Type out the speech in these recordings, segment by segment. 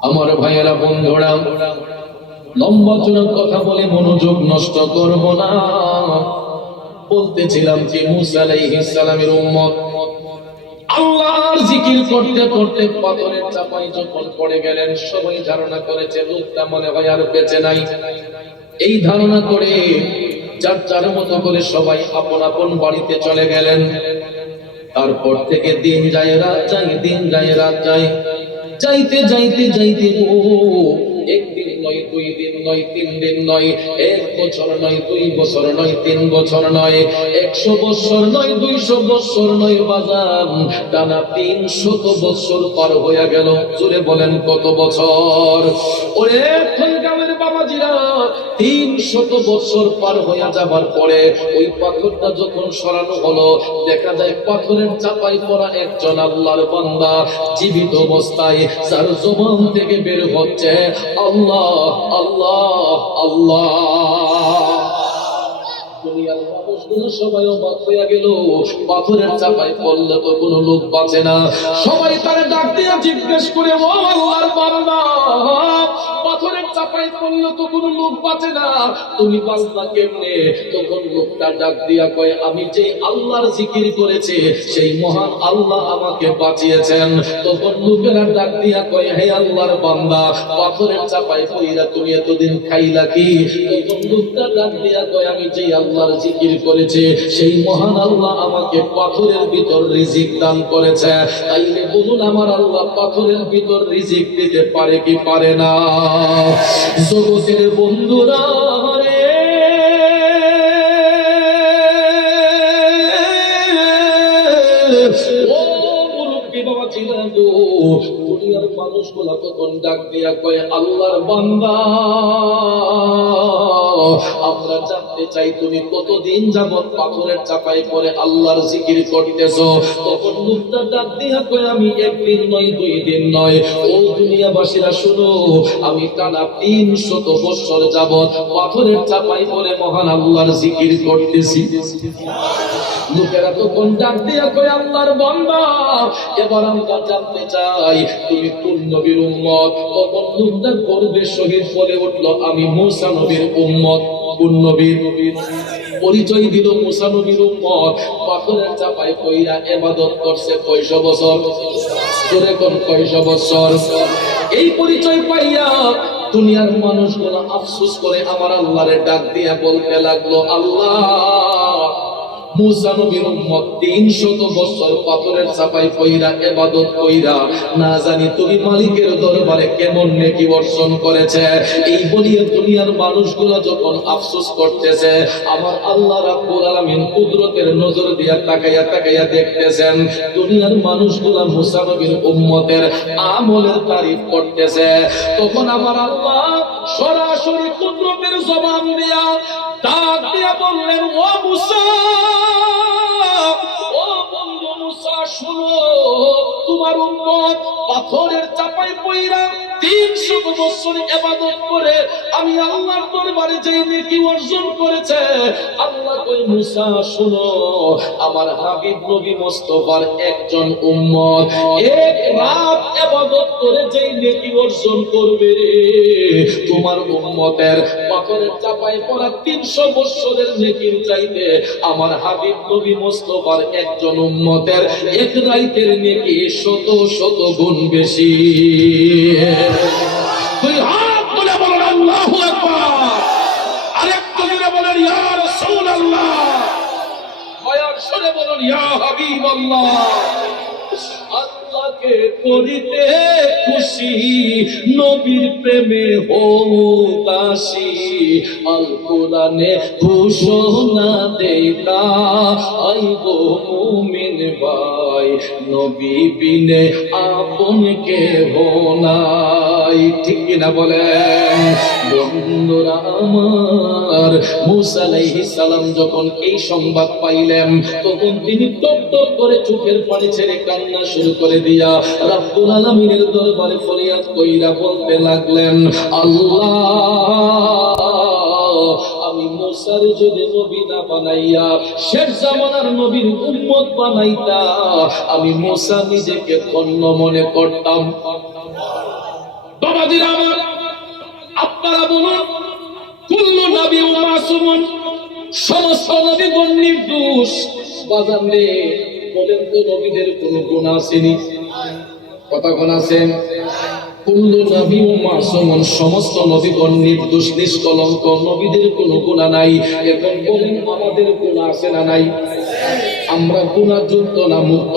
আমার ভাইয়েরা বন্ধুরা, লম্বা চূড়া কথা বলে মনোযোগ নষ্ট করব না। বলতেছিলাম যে মুসা আলাইহিস সালামের উম্মত আল্লাহর জিকির করতে করতে পাথরের চাপায় যখন পড়ে গেলেন, সবাই ধারণা করেছে লোকটা মনে হয় আর বেঁচে নাই। এই ধারণা করে যার যার মতো করে সবাই আপন আপন বাড়িতে চলে গেলেন। তারপর থেকে দিন যায় রাত যায়, দিন যায় রাত যায়, যাইতে যাইতে যাইতে একদিন নয়, 2 দিন নয়, 3 দিন নয়, 1 বছর নয়, 2 বছর নয়, 3 বছর নয়, 100 বছর নয়, 200 বছর নয়, বাজান টানা 300 বছর পার হয়ে গেল। জোরে বলেন কত বছর? ওরে গ্রামের বাবাজিরা, 300 বছর পার হয়ে যাবার পরে ওই পাথরটা যখন সরানো হলো, দেখা যায় পাথরের চাপায় পড়া একজন আল্লাহর বান্দা জীবিত অবস্থায়, যার জবান থেকে বের হচ্ছে আল্লাহ আল্লাহ আল্লাহ। দুনিয়ার মানুষগুলো সবাই অবাক হয়ে গেল, পাথরের চাপায় পড়লে তো কোনো লোক বাঁচে না। সবাই তারে ডাক দিয়ে জিজ্ঞেস করে, ও আল্লাহর বান্দা, পাথরের চাপায় পড়লে তো কোনো লোক বাঁচে না, তুমি বাঁচলা কেমনে? তখন লোকটা ডাক দিয়া কয়, আমি যে আল্লাহর জিকির করেছি সেই মহান আল্লাহ আমাকে বাঁচিয়েছেন। তখন লোকেরা ডাক দিয়া কয়, হে আল্লাহর বান্দা, পাথরের চাপায় পড়িয়া তুমি এতদিন খাইলা কি? তখন লোকটা ডাক দিয়া কয়, আমি যে আল্লাহর জিকির করেছি সেই মহান আল্লাহ আমাকে পাথরের ভিতর রিজিক দান করেছে। তাইলে বলুন, আমার আল্লাহ পাথরের ভিতর রিজিক দিতে পারে কি পারে না? জগতের বন্ধুরা রে, ও মুরব্বি বাবা ছিলেন গো, দুনিয়ার মানুষগুলা তখন ডাক দিয়া কয়, আল্লাহর বান্দা, আমরা জানতে চাই তুমি কতদিন যাবত পাথরের চাপায় পড়ে আল্লাহর জিকির করতেছো। তখন লোকটা ডাক দিয়া কয়, আমি 1 দিন নয়, 2 দিন নয়, ও দুনিয়াবাসীরা শুনো, আমি টানা 300 বছর যাবত পাথরের চাপায় পড়ে মহান আল্লাহর জিকির করতেছি। লোকেরা তখন ডাক দিয়া কয়, আল্লাহর বান্দা, এবার আমরা জানতে চাই তুমি কোন নবীর উম্মত? তখন লোকটা গর্বে সহিত বলে উঠলো, আমি মুসা নবীর উম্মত। কোন নবীর? পরিচয় দিল মুসা নবীর উম্মত। পাথরের চাপায় কইরা ইবাদত করছে কয়শো বছর? জোরে কোন কয়শো বছর? এই পরিচয় পাইয়া দুনিয়ার মানুষগুলো আফসোস করে আমার আল্লাহরে ডাক দিয়া বলতে লাগলো, আল্লাহ, মুসা নবীর উম্মত 300 বছর পাথরের চাপায় পইরা ইবাদত কইরা না জানি তুমি মালিকের দরবারে কেমন নেকি অর্জন করেছে। এই বলিয়ে দুনিয়ার মানুষগুলো যখন আফসোস করতেছে, আমার আল্লাহ রাব্বুল আলামিন কুদরতের নজর দিয়া তাকাইয়া তাকাইয়া দেখতেছেন দুনিয়ার মানুষগুলো মুসা নবীর উম্মতের আমলের তারিফ করতেছে। তখন আমার আল্লাহ সরাসরি কুদরতের জবান দিয়া ডাক দিয়া বললেন, ও মুসা, ও বন্ধু মুসা, শুনো, তোমার উম্মত পাথরের চাপায় পইরা 300 বছর ইবাদত করে আমি আল্লাহর দরবারে যেই নেকি অর্জন করেছে। আল্লাহ কই, মুসা শুনো, আমার হাবিব নবী মুস্তাফার একজন উম্মত 1 রাত ইবাদত করে যেই নেকি অর্জন করবে রে, তোমার উম্মতের পাথরের চাপায় পড়া 300 বছরের নেকির চাইতে আমার হাবিব নবী মুস্তাফার একজন উম্মতের 1 রাতের নেকি 100 গুণ বেশি। দুই হাত তুলে বলেন আল্লাহু আকবার, আরেকটু জোরে বলেন ইয়া রাসূলুল্লাহ, বয়ান শুনে বলেন ইয়া হাবিবাল্লাহ। আল্লাহকে করিতে খুশি, নবীর প্রেমে হোক আসি, আল কোরআনে ঘোষণা দেতা আইব মুমিন ভাই, নবী বিনে আপন কেহ নাই। ঠিক কিনা বলেন বন্ধুরা আমার? মুসা আলাইহিস সালাম যখন এই সংবাদ পাইলেন, তখন তিনি টপ টপ করে চোখের পানি ছেড়ে কান্না শুরু করে দিয়া রব্বুল আলামিনের দরবারে ফরিয়াদ কইরা বলতে লাগলেন, আল্লাহ, আমি মুসার যদি নবী না বানাইয়া শেষ জামানার নবীর উম্মত বানাইতা, আমি মুসা নিজেকে ধন্য মনে করতাম। মাসুমুন, সমস্ত নবীগণ নির্দোষ। বাজান রে, বলেন তো নবীদের কোনো গুনাহ আসেনি? কথা কোন আছেন? কুল্লু নবীও মাসুমুন, সমস্ত নবীগণ নির্দোষ নিষ্কলঙ্ক, নবীদের কোনো গুনাহ নাই। এখন বলেন আমাদের গুনাহ আছে না নাই? আমরা গুনাহযুক্ত না মুক্ত?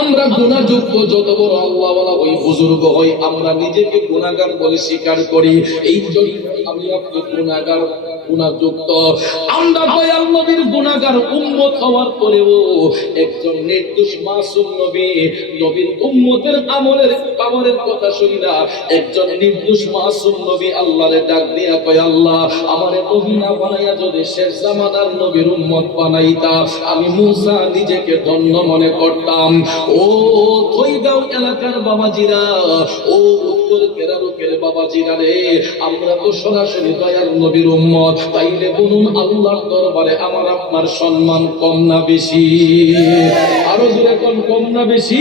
আমরা গুনাহযুক্ত। যত বড় আল্লাহওয়ালা ওই বুজুর্গ হই, আমরা নিজেকে গুনাহগার বলে স্বীকার করি। এই জন্য আমি আপনি গুনাহগার, গুনাহযুক্ত। আমরা দয়াল নবীর গুনাহগার উম্মত হওয়ার পরেও একজন নির্দোষ মাসুম নবী, নবীর উম্মতের আমলের কথা শুনি না। একজন নির্দোষ মাসুম নবী আল্লাহরে ডাক দিয়া কয়, আল্লাহ আমারে নবী না বানাইয়া যদি শেষ জামানার নবীর উম্মত বানাইতা, আমি মুসা নিজেকে ধন্য মনে করতাম। ও থইগাঁও এলাকার বাবাজিরা, ও উত্তর কেরারুকের বাবাজিরা রে, আমরা তো সরাসরি দয়াল নবীর উম্মত। তাইলে বলুন আল্লাহর দরবারে আমার আপনার সম্মান কম না বেশি? আরো জোরে কোন, কম না বেশি?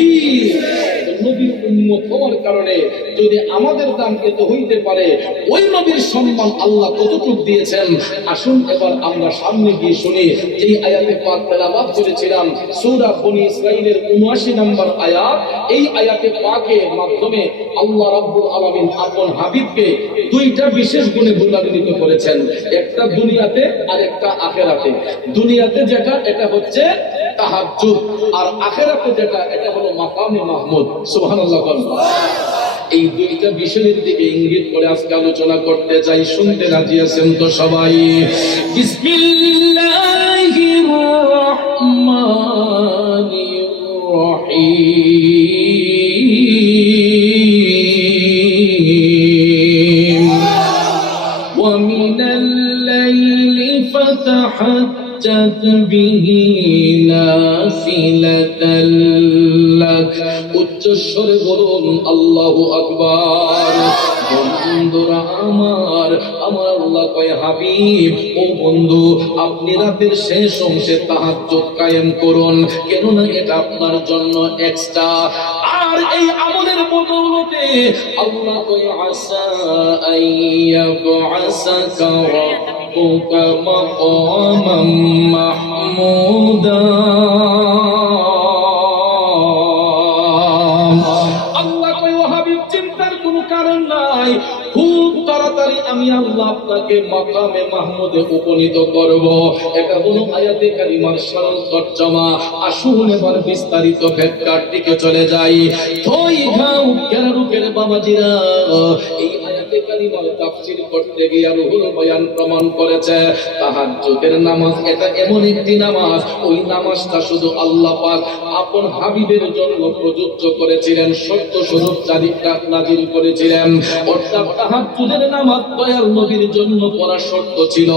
নবীর উম্মত হওয়ার কারণে যদি আমাদের দাম এত হইতে পারে, ওই নবীর সম্মান আল্লাহ কতটুকু দিয়েছেন। আসুন এবার আমরা সামনে গিয়ে শুনি। যেই আয়াতে পাক তেলাওয়াত করেছিলাম, সূরা বনী ইসরাঈলের ৭৯ নম্বর আয়াত। এই আয়াতে পাকের মাধ্যমে আল্লাহ রাব্বুল আলামিন আপন হাবিবকে দুইটা বিশেষ গুণে গুণান্বিত করেছেন, একটা দুনিয়াতে আর একটা আখিরাতে। দুনিয়াতে যেটা, এটা হচ্ছে তাহাজ্জুদ, আর আখিরাতে যেটা, এটা হলো মাকামে মাহমুদ। সুবহানাল্লাহ। এই দুইটা বিষয়ের দিকে ইঙ্গিত করে আজকে আলোচনা করতে চাই। শুনতে রাজি আছেন তো সবাই? বিসমিল্লাহির রাহমানির রহিম। ওয়া মিনাল লাইলি ফাতাহাজ্জাত বিহি নাফিলাতাল লাক। উচ্চস্বরে বলুন আল্লাহু আকবার। বন্ধুরা আমার, আমার আল্লাহ কয়, হাবিব ও বন্ধু, আপনি রাতের শেষ অংশে তাহাজ্জুদ কায়েম করুন, কেননা এটা আপনার জন্য এক্সট্রা। আর এই আমলের বদৌলতে আল্লাহ কয়, আসা আইয়াবআসাকা রাব্বুকা মাকামান মাহমুদা। খুব তাড়াতাড়ি আমি আল্লাহ আপনাকে মাকামে মাহমুদে উপনীত করব। এটা হলো আয়াতে কারিমার সরল তরজমা। আসুন এবার বিস্তারিত ব্যাখ্যার দিকে চলে যাই। থইগাঁও কেরারুকের বাবাজিরা, এই আয়াতে কারিমার তাফসীর করতে গিয়ে রুহুল বয়ান প্রমাণ করেছে, তাহাজ্জুদের নামাজ এটা এমন একটি নামাজ, ওই নামাজটা শুধু আল্লাহ পাক আপন হাবিবের জন্য প্রযোজ্য করেছিলেন, সত্য স্বরূপ চারিটা নাযিল করেছিলেন। অর্থাৎ তাহাজ্জুদের নামাজ দয়াল নবীর জন্য পড়া শর্ত ছিল,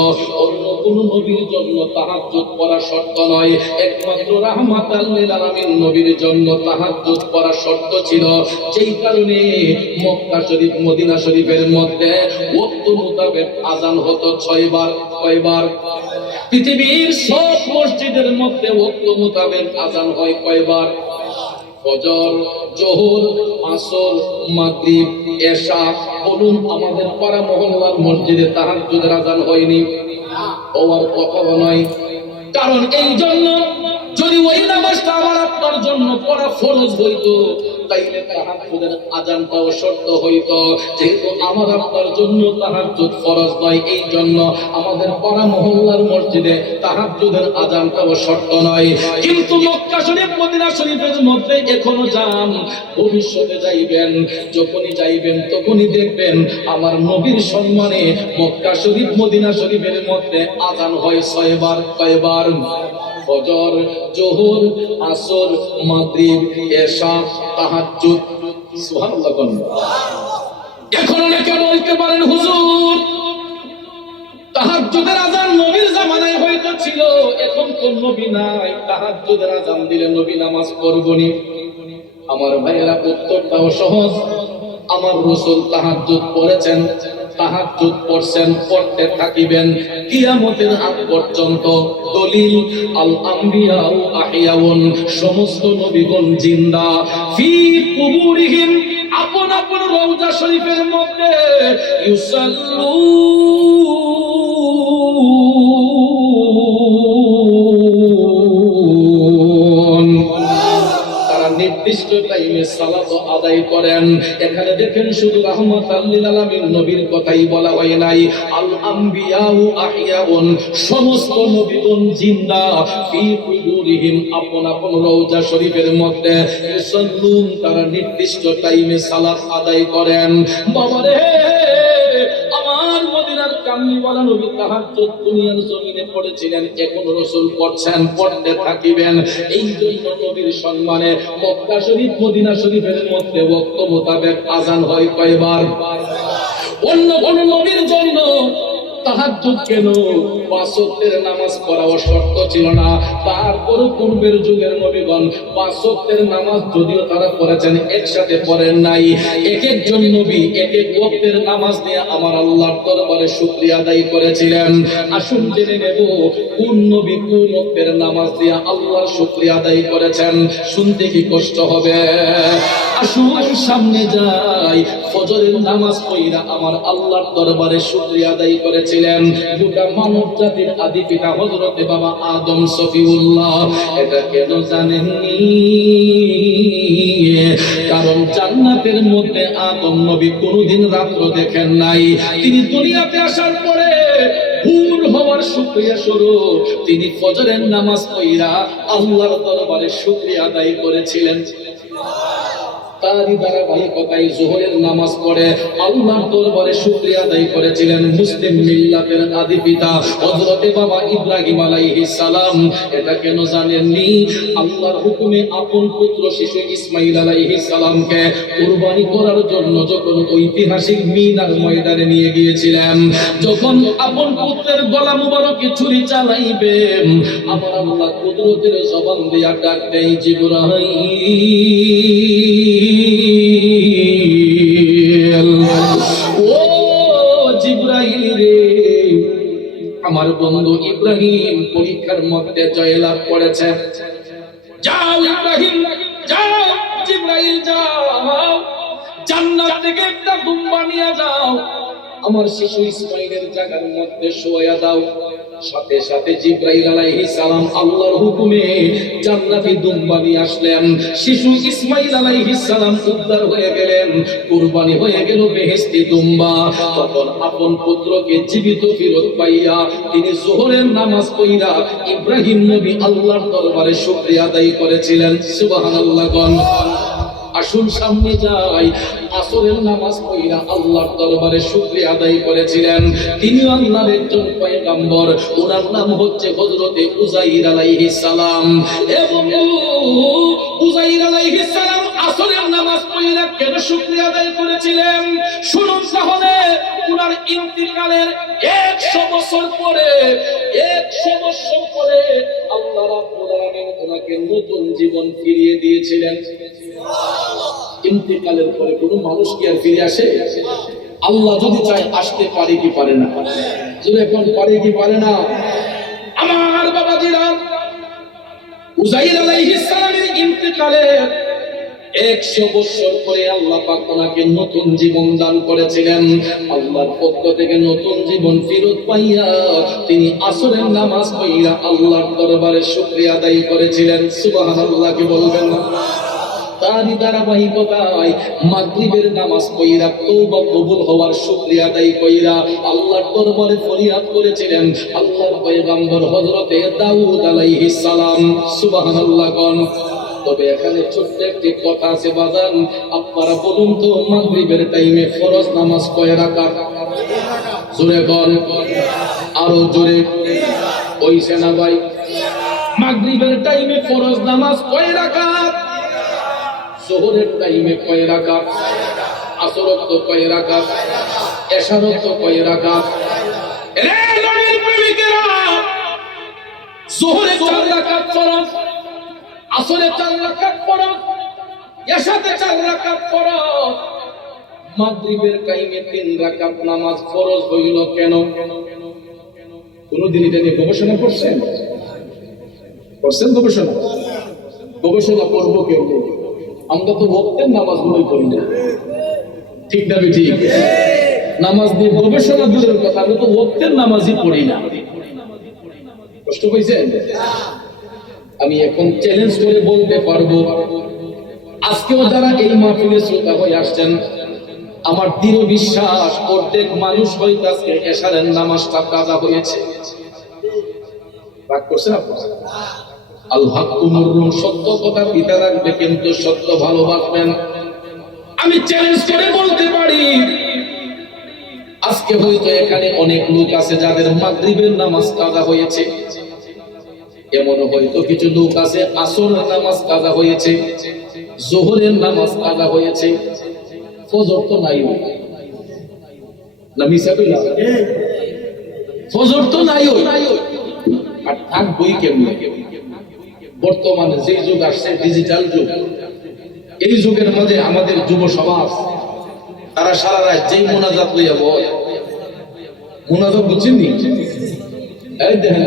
অন্য কোন নবীর জন্য তাহাজ্জুদ পড়া শর্ত নয়। একমাত্র রাহমাতাল লিল আলামিন নবীর জন্য তাহাজ্জুদ পড়া শর্ত ছিল। যেই কারণে মক্কা শরীফ, মদিনা শরীফের মধ্যে ওয়াক্ত মোতাবেক আযান হতো 6 বার। কয়বার? পৃথিবীর সব মসজিদের মধ্যে ওয়াক্ত মোতাবেক আযান হয় কয়বার? ফজর, যোহর, আসর, মাগরিব, এশা। বলুন আমাদের পাড়া মহল্লার মসজিদে তাহাজ্জুদের আযান হয়নি? হওয়ার কথা নয়। কারণ এই জন্য, যদি ওই নামাজটা আমার আপনার জন্য পড়া ফরজ হইতো, তাইলে তাহাজ্জুদের আযানটাও শর্ত হইতো। যেহেতু আমার আপনার জন্য তাহাজ্জুদ ফরজ নয়, এই জন্য আমাদের পাড়া মহল্লার মসজিদে তাহাজ্জুদের আযানটাও শর্ত নয়। কিন্তু মক্কা শরীফ, মদিনা শরীফের মধ্যে এখনো যান, ভবিষ্যতে যাইবেন, যখনই যাইবেন তখনই দেখবেন আমার নবীর সম্মানে মক্কা শরীফ, মদিনা শরীফের মধ্যে আযান হয় 6 বার। কয়বার? ফজর, যোহর, আসর, মাগরিব, এশা, তাহাজ্জুদ। সুবহানাল্লাহ। এখন অনেকে বলতে পারেন, হুজুর তাহাজ্জুদের আযান নবীর জামানায় হয়তো ছিল, এখন তো নবী নাই, তাহাজ্জুদের আযান দিলে নবী নামাজ পড়বনি। আমার ভাইয়েরা, উত্তরটাও সহজ। আমার রাসূল তাহাজ্জুদ পড়েছেন, তাহাজ্জুদ পড়ছেন, পড়তে থাকিবেন কিয়ামতের আগ পর্যন্ত। দলিল, আল আম্বিয়া আহিয়াউন, সমস্ত নবীগণ জিন্দা। ফি কুবুরিহিম, আপন আপন রওজা শরীফের মধ্যে ইউসাল্লুন করেন। এখানে দেখেন শুধু রাহমাতাল লিল আলামিন নবীর কথাই বলা হয় নাই, আল আমবিয়াউ আহিয়াউন, সমস্ত নবীগণ জিন্দা, ফি কুবুরিহিম, আপন আপন রওজা শরীফের মধ্যে ইউসাল্লুন, তারা নির্দিষ্ট টাইমে সালাত আদায় করেন। বাবারে, আমার মদিনার কামলিওয়ালা নবী তাহাজ্জুদ দুনিয়ার জমিনে পড়েছিলেন, এখন রাসূল পড়ছেন, পড়তে থাকিবেন। এই জন্য নবীর সম্মানে মক্কা শরীফ মদিনা শরীফের মধ্যে ওয়াক্ত মোতাবেক আযান হয় কয়বার? অন্য কোন নবীর জন্য তাহাজ্জুদ কেন? পাঁচ ওয়াক্তের নামাজ পড়াও শর্ত ছিল না। তারপর পূর্বের যুগের নবীগণ পাঁচ ওয়াক্তের নামাজ যদিও তারা পড়েছেন, একসাথে পড়েন নাই। এক একজন নবী এক এক ওয়াক্তের নামাজ দিয়ে আমার আল্লাহর দরবারে শুকরিয়া আদায় করেছিলেন। আসুন জেনে নেব কোন নবী কোন ওয়াক্তের নামাজ দিয়ে আল্লাহর শুকরিয়া আদায় করেছেন। শুনতে কি কষ্ট হবে? আসুন সামনে যাই। ফজরের নামাজ পড়া আমার আল্লাহর দরবারে শুকরিয়া আদায় করেছিলেন গোটা মানব জাতির আদি পিতা হযরতে বাবা আদম সফিউল্লাহ। এটা কেন জানেননি? কারণ জান্নাতের মধ্যে আদম নবী কোনদিন রাত্র দেখেন নাই। তিনি দুনিয়াতে আসার পরে ভুল হওয়ার শুকরিয়া স্বরূপ তিনি ফজরের নামাজ পড়া আল্লাহর দরবারে শুকরিয়া আদায় করেছিলেন। তারই ধারাবাহিকতায় যোহরের নামাজ পড়ে আল্লাহর দরবারে শুকরিয়া আদায় করেছিলেন মুসলিম মিল্লাতের আদি পিতা হযরতে বাবা ইব্রাহিম আলাইহিস সালাম। এটা কেন জানেননি? আল্লাহর হুকুমে আপন পুত্র শিশু ইসমাঈল আলাইহিস সালামকে কুরবানি করার জন্য যখন ঐতিহাসিক মিনার ময়দানে নিয়ে গিয়েছিলেন, যখন আপন পুত্রের গলা মুবারকে ছুরি চালাইবেন, আমার আল্লাহ কুদরতের জবান দিয়া ডাক দেয়, জিবরাইল, ও জিবরাইল রে, আমার বন্ধু ইব্রাহিম পরীক্ষার মধ্যে জয়লাভ করেছে। যাও ইব্রাহিম, যাও জিবরাইল, যাও জান্নাত থেকে একটা দুম্বা নিয়ে যাও, আমার শিশু ইসমাঈলের জায়গার মধ্যে শোয়া দাও। সাথে সাথে জিবরাইল আলাইহিস সালাম আল্লাহর হুকুমে জান্নাতি দুম্বা নিয়ে আসলেন। শিশু ইসমাঈল আলাইহিস সালাম উদ্ধার হয়ে গেলেন, কুরবানি হয়ে গেল বেহেশতি দুম্বা। তখন আপন পুত্রকে জীবিত ফিরত পাইয়া তিনি যোহরের নামাজ পড়া ইব্রাহিম নবী আল্লাহর দরবারে শুকরিয়া আদায় করেছিলেন। সুবহানাল্লাহ। আসুন সামনে যাই। আসরের নামাজ পড়া আল্লাহর দরবারে শুকরিয়া আদায় করেছিলেন তিনি আল্লাহর একজন পয়গম্বর, ওনার নাম হচ্ছে হযরতে উযাইর আলাইহিস সালাম। এবং উযাইর আলাইহিস সালাম আসরের নামাজ পড়া কেন শুকরিয়া আদায় করেছিলেন? শুনুন তাহলে। ওনার ইন্তিকালের 100 বছর পরে, 100 বছর পরে আল্লাহ রাব্বুল আলামিন ওনাকে নতুন জীবন ফিরিয়ে দিয়েছিলেন। ইন্তিকালের পরে কোনো মানুষ কি আর ফিরে আসে? আল্লাহ যদি চায় আসতে পারে কি পারে না? যদি এখন পারে কি পারে না? আমার বাবাজিরা, উযাইর আলাইহিস সালামের ইন্তিকালের 100 বছর পরে আল্লাহ পাক ওনাকে নতুন জীবন দান করেছিলেন। আল্লাহর পক্ষ থেকে নতুন জীবন ফিরত পাইয়া তিনি আসরের নামাজ পড়া আল্লাহর দরবারে শুকরিয়া আদায় করেছিলেন। সুবহানাল্লাহ কি বলবেন না? তারই ধারাবাহিকতায় মাগরিবের নামাজ পড়া তওবা কবুল হওয়ার শুকরিয়া আদায় কইরা আল্লাহর দরবারে ফরিয়াদ করেছিলেন আল্লাহর পয়গম্বর হযরতে দাউদ আলাইহিস সালাম। সুবহানাল্লাহ। তবে এখানে ছোট্ট একটি কথা আছে বাজান, আপনারা বলুন তো মাগরিবের টাইমে ফরজ নামাজ কয় রাকাত? জোরে বল, আরো জোরে। কইছে না ভাই? মাগরিবের টাইমে ফরজ নামাজ কয় রাকাত? যোহরের টাইমে কয় রাকাত? আসরের তো কয় রাকাত? এশারের তো কয় রাকাত? এ নবীর প্রেমিকেরা, যোহরে 4 রাকাত ফরজ, আসরে 4 রাকাত ফরজ, এশাতে 4 রাকাত ফরজ, মাগরিবের টাইমে 3 রাকাত নামাজ ফরজ হইল কেন? কোনদিন এটা নিয়ে গবেষণা করছেন? গবেষণা? গবেষণা করবো কেউ? আমরা তো ওয়াক্তের নামাজগুলোই পড়ি না, ঠিক না বেঠিক? নামাজ নিয়ে গবেষণা দূরের কথা, আমরা তো ওয়াক্তের নামাজই পড়ি না। কষ্ট হয়েছে? আমি এখন চ্যালেঞ্জ করে বলতে পারবো, আজকেও যারা এই মাহফিলে শ্রোতা হয়ে আসছেন, আমার দৃঢ় বিশ্বাস প্রত্যেক মানুষ হয়তো আজকে এশারের নামাজটা কাজা হয়েছে। রাগ করছেন আপনারা? আল হাক্কু মুররুন, সত্য কথা পিতা রাখবে কিন্তু সত্য ভালোবাসবেন। আমি চ্যালেঞ্জ করে বলতে পারি আজকে হয়তো এখানে অনেক লোক আছে যাদের মাগরিবের নামাজ কাজা হয়েছে, এমন হয়তো কিছু লোক আছে আসরের নামাজ কাজা হয়েছে, যোহরের নামাজ কাজা হয়েছে, ফজর তো নাই না, মিছা কইলা, ফজর তো নাই আর থাকবই কেমনে? বর্তমানে যে যুগ আসছে ডিজিটাল যুগ, এই যুগের মধ্যে আমাদের যুব সমাজ তারা সারা রাত যেই মোনাজাত লইয়া বল, মোনাজাত বুঝছেন নি? এই দেখেন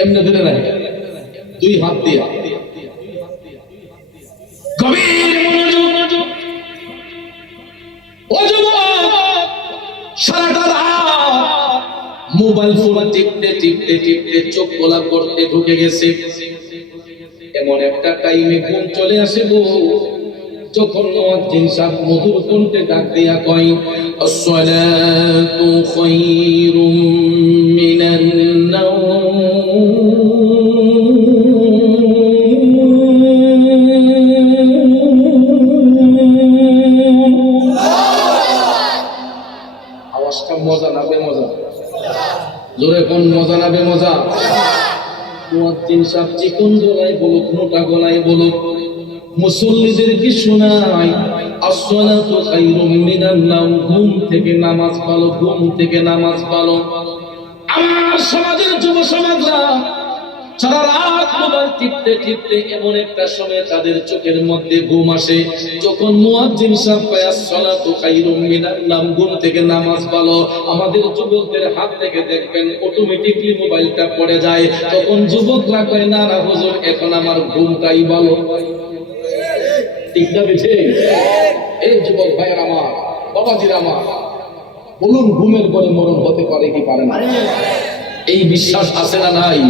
এমনি ধরে নাই, দুই হাত দিয়ে গভীর মনোযোগ। ও যুবক, সারাটা রাত মোবাইল ফোন টিপতে টিপতে টিপতে চোখ গোলা করতে ঢুকে গেছে। এমন একটা টাইমে ঘুম চলে আসে গো, যখন মুয়াজ্জিন সাহেব মধুর কণ্ঠে ডাক দিয়া কয়, আসসালাতু খায়রুম মিনান নাওম। আওয়াজটা মজা না বেমজা? জোরে কোন মজা না বেমজা? মুয়াজ্জিন সাহেব চিকন গলায় বলুক, মোটা গলায় বলুক, মুসল্লিদের কি শোনায়, আসসালাতু খায়রুম মিনান নাওম, ঘুম থেকে নামাজ পড়ো, ঘুম থেকে নামাজ পড়ো। আমার সমাজের যুব সমাজরা সারা রাত মোবাইল টিপতে টিপতে এমন একটা সময় তাদের চোখের মধ্যে ঘুম আসে, যখন মুয়াজ্জিন সাহেব কয় আসসালাতু খায়রুম মিনান নাওম, ঘুম থেকে নামাজ পড়ো, আমাদের যুবকদের হাত থেকে দেখবেন অটোমেটিকলি মোবাইলটা পড়ে যায়। তখন যুবকরা কয়, না না হুজুর, এখন আমার ঘুমটাই ভালো। ঠিক না বেঠে? এই যুবক ভাইয়ের আমার, বাবাজির আমার, বলুন ঘুমের পরে মরণ হতে পারে কি পারে না? এই বিশ্বাস আছে না নাই?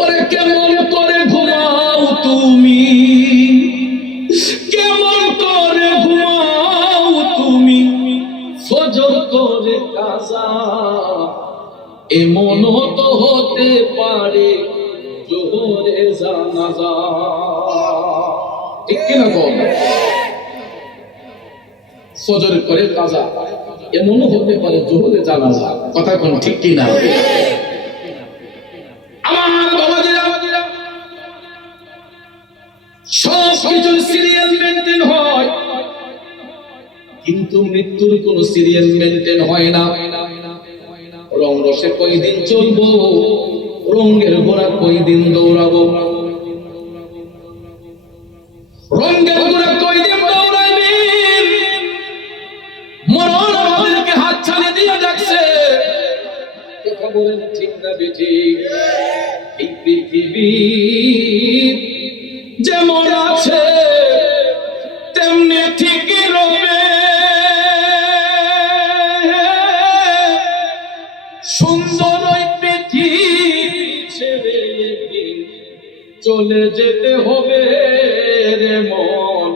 ওরে কেমন করে ঘুমাও তুমি, কেমন করে ঘুমাও তুমি, ফজর করে কাজা, এমন তো হতে পারে জোহরে জানাজা। ঠিক কিনা বল? ফজর করে কাজা, এমনও হতে পারে জোহরে জানাজা। কথা কোন ঠিক কিনা? আমার বাবাজিরা, সব কিছু সিরিয়াল মেইনটেইন হয়, কিন্তু মৃত্যুর কোন সিরিয়াল মেইনটেইন হয় না। রং রসে কয়দিন চলবো, রঙের ঘোড়া কয়দিন দৌড়াবো, রঙের ঘোড়া কয়দিন দৌড়াইবি, মরণ আমাদেরকে হাত ছাড়িয়ে দিয়ে যাচ্ছে। কথা বলেন ঠিক না বেঠিক? এই পৃথিবী যেমন আছে তেমনি ঠিকই রবে, সুন্দর ওই পৃথিবী ছেড়ে একদিন চলে যেতে হবে রে মন,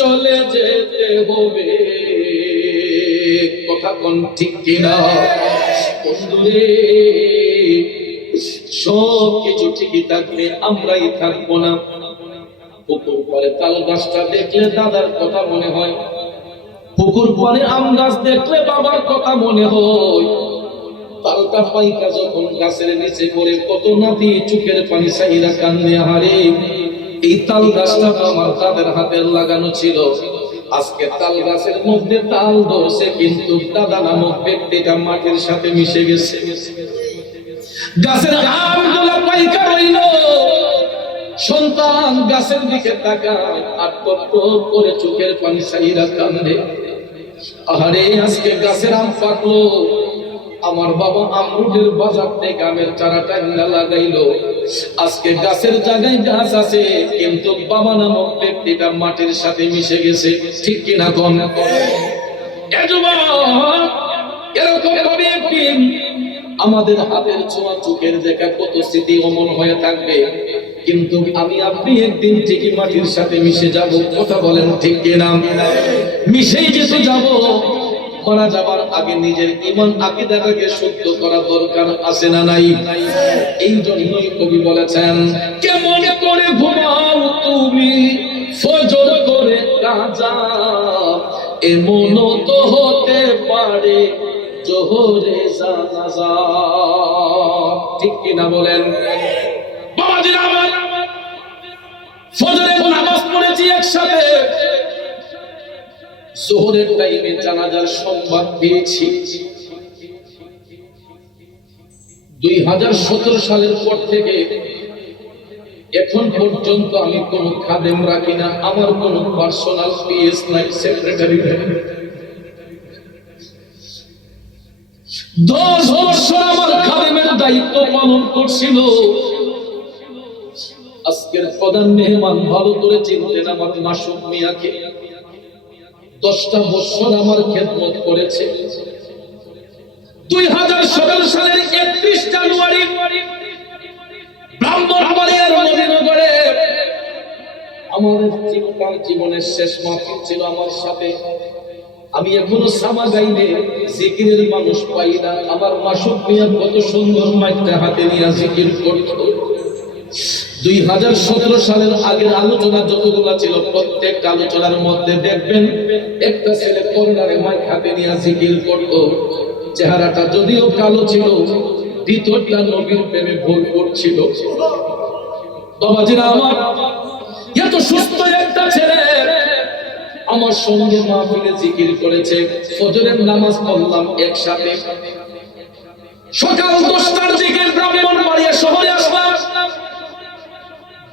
চলে যেতে হবে। কথা কোন ঠিক কিনা? বন্ধুরে, সব কিছু ঠিকই থাকবে, আমরাই থাকবো না। পুকুর পরে তাল গাছটা দেখলে দাদার কথা মনে হয়, পুকুর পরে আম গাছ দেখলে বাবার কথা মনে হয়। তালটা পাইকা যখন গাছের নিচে পড়ে কত নাতি চোখের পানি চাইরা কান্দে, হারে এই তাল গাছটা আমার দাদার হাতের লাগানো ছিল। আজকে তাল গাছের মধ্যে তাল ধরছে, কিন্তু দাদা নামক ব্যক্তিটা মাটির সাথে মিশে গেছে। গাছের আমগুলো পাইকা রইল, সন্তান গাছের দিকে তাকায় আর টপ করে চোখের পানি চাইরা কান্দে। আরে আজকে গাছের আম পাকলো, আমার বাবা আমরুদের বাজার থেকে আমের চারাটা এনে লাগাইলো। আজকে গাছের জায়গায় গাছ আছে, কিন্তু বাবা নামক ব্যক্তিটা মাটির সাথে মিশে গেছে। ঠিক কিনা কোন? এরকম ভাবে আমাদের হাতের ছোঁয়া চোখের দেখা কত স্মৃতি অমন হয়ে থাকবে। কিন্তু আমি আপনি একদিন ঠিকই মাটির সাথে মিশে যাব। কথা বলেন ঠিক কিনা? মিশেই যেতে যাব। মারা যাবার আগে নিজের ঈমান আকীদাটাকে শুদ্ধ করা দরকার আছে না নাই? এই জন্যই কবি বলেছেন, কেমন করে ঘুমাও তুমি ফজর করে কাজা, এমন তো হতে পারে জোহরে জানাজা। ঠিক কিনা বলেন? বাবাজিরা আমার, ফজরের নামাজ পড়েছি একসাথে, জোহরের টাইমে জানাজার সংবাদ পেয়েছি। 2017 সালের পর থেকে এখন পর্যন্ত আমি কোন খাদেম রাখি না, আমার কোন পার্সোনাল পিএস নাই, সেক্রেটারি নাই। 10 বছর আমার খাদেমের দায়িত্ব পালন করছিল। আজকের প্রধান মেহমান ভালো করে চিনতেন আমার মাসুম মিয়াকে। 10টা বছর আমার খেদমত করেছে। 2017 সালের 31 জানুয়ারি ব্রাহ্মণবাড়িয়ার নবীনগরে আমাদের জীবনের শেষ মাহফিল ছিল আমার সাথে। আমি এখনো সামা গাইলে জিকিরের মানুষ পাই না। আমার মাসুম মিয়া কত সুন্দর মাইকটা হাতে নিয়ে জিকির করত। 2017 সালের আগের আলোচনা যতগুলো ছিল প্রত্যেকটা আলোচনার মধ্যে দেখবেন একটা ছেলে কর্নারে মাইক হাতে নিয়ে জিকির করত। চেহারাটা যদিও কালো ছিল, ভিতরটা নবীর প্রেমে ভরপুর ছিল। বাবাজিরা আমার, এত সুস্থ একটা ছেলে আমার সঙ্গে মাহফিলে জিকির করেছে। ফজরের নামাজ পড়লাম একসাথে। সকাল 10টার দিকে ব্রাহ্মণবাড়িয়া শহরে আসলাম।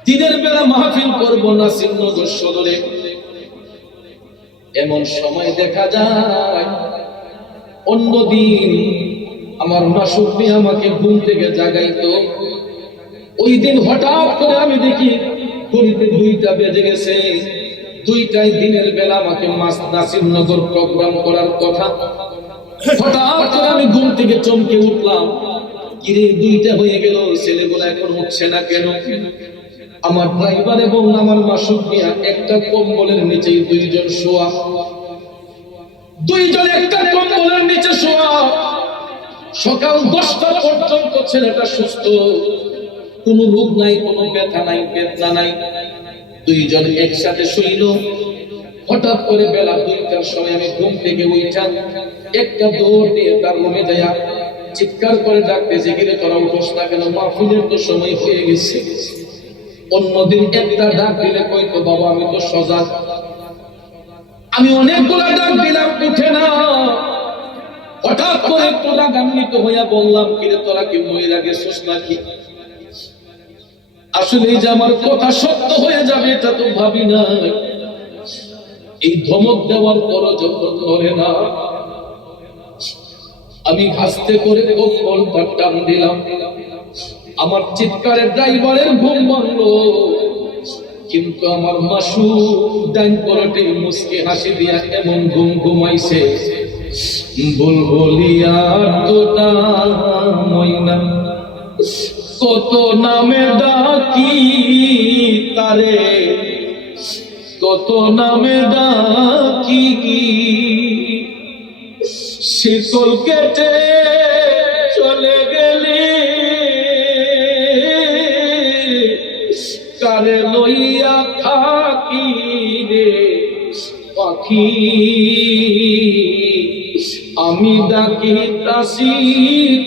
দিনের বেলা মাহফিল করব নাসিরনগর সদরে। এমন সময় দেখা যায় অন্যদিন আমার মাসুম মিয়া আমাকে ঘুম থেকে জাগাইতো। ওই দিন হঠাৎ করে আমি দেখি ঘড়িতে 2টা বেজে গেছে। 2টায় দিনের বেলা আমাকে নাসিরনগর প্রোগ্রাম করার কথা। হঠাৎ করে আমি ঘুম থেকে চমকে উঠলাম, কিরে 2টা হয়ে গেল, ছেলেগুলো এখন উঠছে না কেন? আমার ড্রাইভার এবং আমার মাসুম মিয়া একটা কম্বলের নিচেই 2জন শোয়া। 2জন একটা কম্বলের নিচে শোয়া। সকাল 10টা পর্যন্ত ছেলেটা সুস্থ, কোনো রোগ নাই, কোনো ব্যথা নাই, বেদনা নাই। 2জন একসাথে শুইল। হঠাৎ করে বেলা 2টার সময় আমি ঘুম থেকে উঠা একটা দৌড় দিয়ে তার রুমে যাইয়া চিৎকার করে ডাকতেছি, গিরে তোরা উঠোস না কেন? মাহফিলের তো সময় হয়ে গেছে। অন্যদিন একটা ডাক দিলে কইতো, বাবা আমি তো সজাগ। আমি অনেকগুলা ডাক দিলাম, উঠে না। হঠাৎ করে একটু রাগান্বিত হইয়া বললাম, কিরে তোরা কি মহিলা গেছিস নাকি? আসলে যে আমার কথা সত্য হয়ে যাবে এটা তো ভাবি না। এই ধমক দেওয়ার পর যখন ধরে না, আমি হাসতে করে কম্বলটা টান দিলাম। আমার চিৎকারে ড্রাইভারের ঘুম ভাঙলো, কিন্তু আমার মাসুম ডাইন পরটে মুস্কি হাসি দিয়া এমন ঘুম ঘুমাইছে, বুলবুলিয়া তোতা ময়না কত নামে ডাকি তারে, কত নামে ডাকি, শিকল কেটে চলে গেলি, কারে লইয়া থাকি রে পাখি, আমি ডাকি তাসি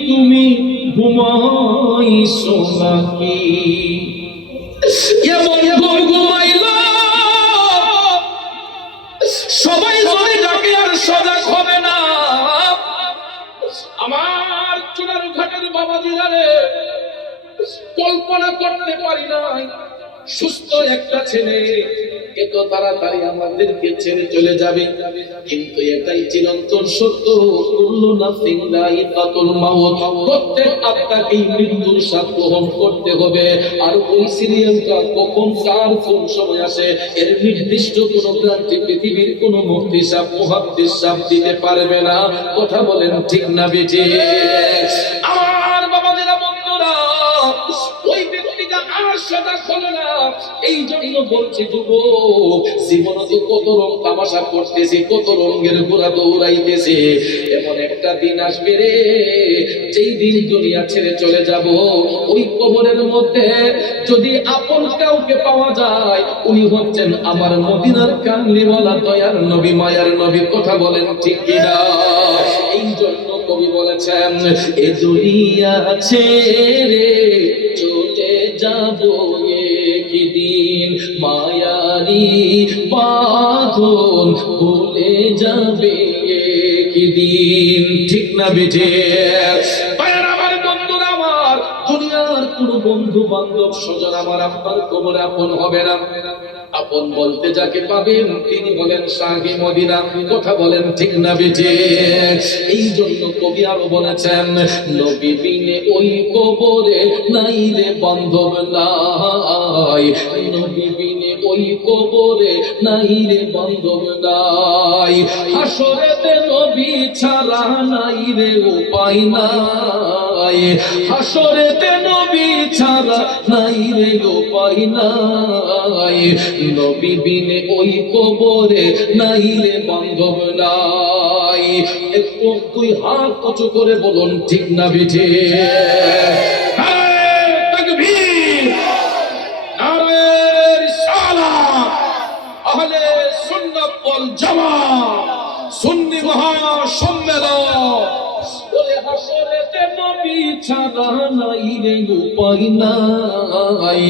তুমি ঘুমাইছো নাকি? এমন ঘুম ঘুমাইল সবাই যদি ডাকে আর সজাগ হবে না। আমার চুনার ঘাটের বাবাজিরা রে, কল্পনা করতে পারি নাই সুস্থ একটা ছেলে এত তাড়াতাড়ি আমাদেরকে ছেড়ে চলে যাবে। কিন্তু এটাই চিরন্তন সত্য, কুল্লু নাফসিন যায়িকাতুল মাউত, প্রত্যেক আত্মাকেই মৃত্যুর স্বাদ গ্রহণ করতে হবে। আর ওই সিরিয়ালটা কখন কার কোন সময় আসে এর নির্দিষ্ট কোনো গ্যারান্টি পৃথিবীর কোনো মুফতি সাহেব মুহাদ্দিস সাহেব দিতে পারবে না। কথা বলেন ঠিক না বেঠিক? আমার বাবাজিরা, বন্ধুরা, ওই ব্যক্তিটা আর সেটা খোলে না। এই জন্য বলছি যুবক, জীবনে তো কত রং তামাশা করতেছি, কত রঙের ঘোড়া দৌড়াইতেছি, এমন একটা দিন আসবে রে যেই দিন দুনিয়া ছেড়ে চলে যাব। ওই কবরের মধ্যে যদি আপন কাউকে পাওয়া যায়, উনি হচ্ছেন আমার মদিনার কামলিওয়ালা দয়ার নবী, মায়ার নবী। কথা বলেন ঠিক কিনা? এই জন্য কবি বলেছেন, এ দুনিয়া ছেড়ে চলে যাব একদিন, মায়ারি বাঁধন ভুলে যাবে একদিন। ঠিক না বেঠে? আমার বন্ধুরা, আমার দুনিয়ার কোন বন্ধু বান্ধব স্বজন আমার আপনার কবরে আপন হবে না। আপন বলতে যাকে পাবেন তিনি বলেন শাহে মদিনা। কথা বলেন ঠিক না বেঠে? এই জন্য কবি আরো বলেছেন, নবী বিনে ওই কবরে নাই রে বান্ধব নাই, নবী বিনে ওই কবরে নাই রে বান্ধব নাই, হাসরেতে নবী ছাড়া নাই রে উপায় নাই, হাসরেতে নবী ছাড়া নাই রে উপায় নাই, নবী বিনে ওই কবরে নাই রে বান্ধব নাই। একটু দুই হাত উঁচু করে বলুন ঠিক না বেঠে? তাকবীর, নারে রিসালাত, আহলে সুন্নাত ওয়াল জামাত, সুন্নি মহাসম্মেলন। ওরে হাসরেতে নবী ছাড়া নাই রে উপায় নাই,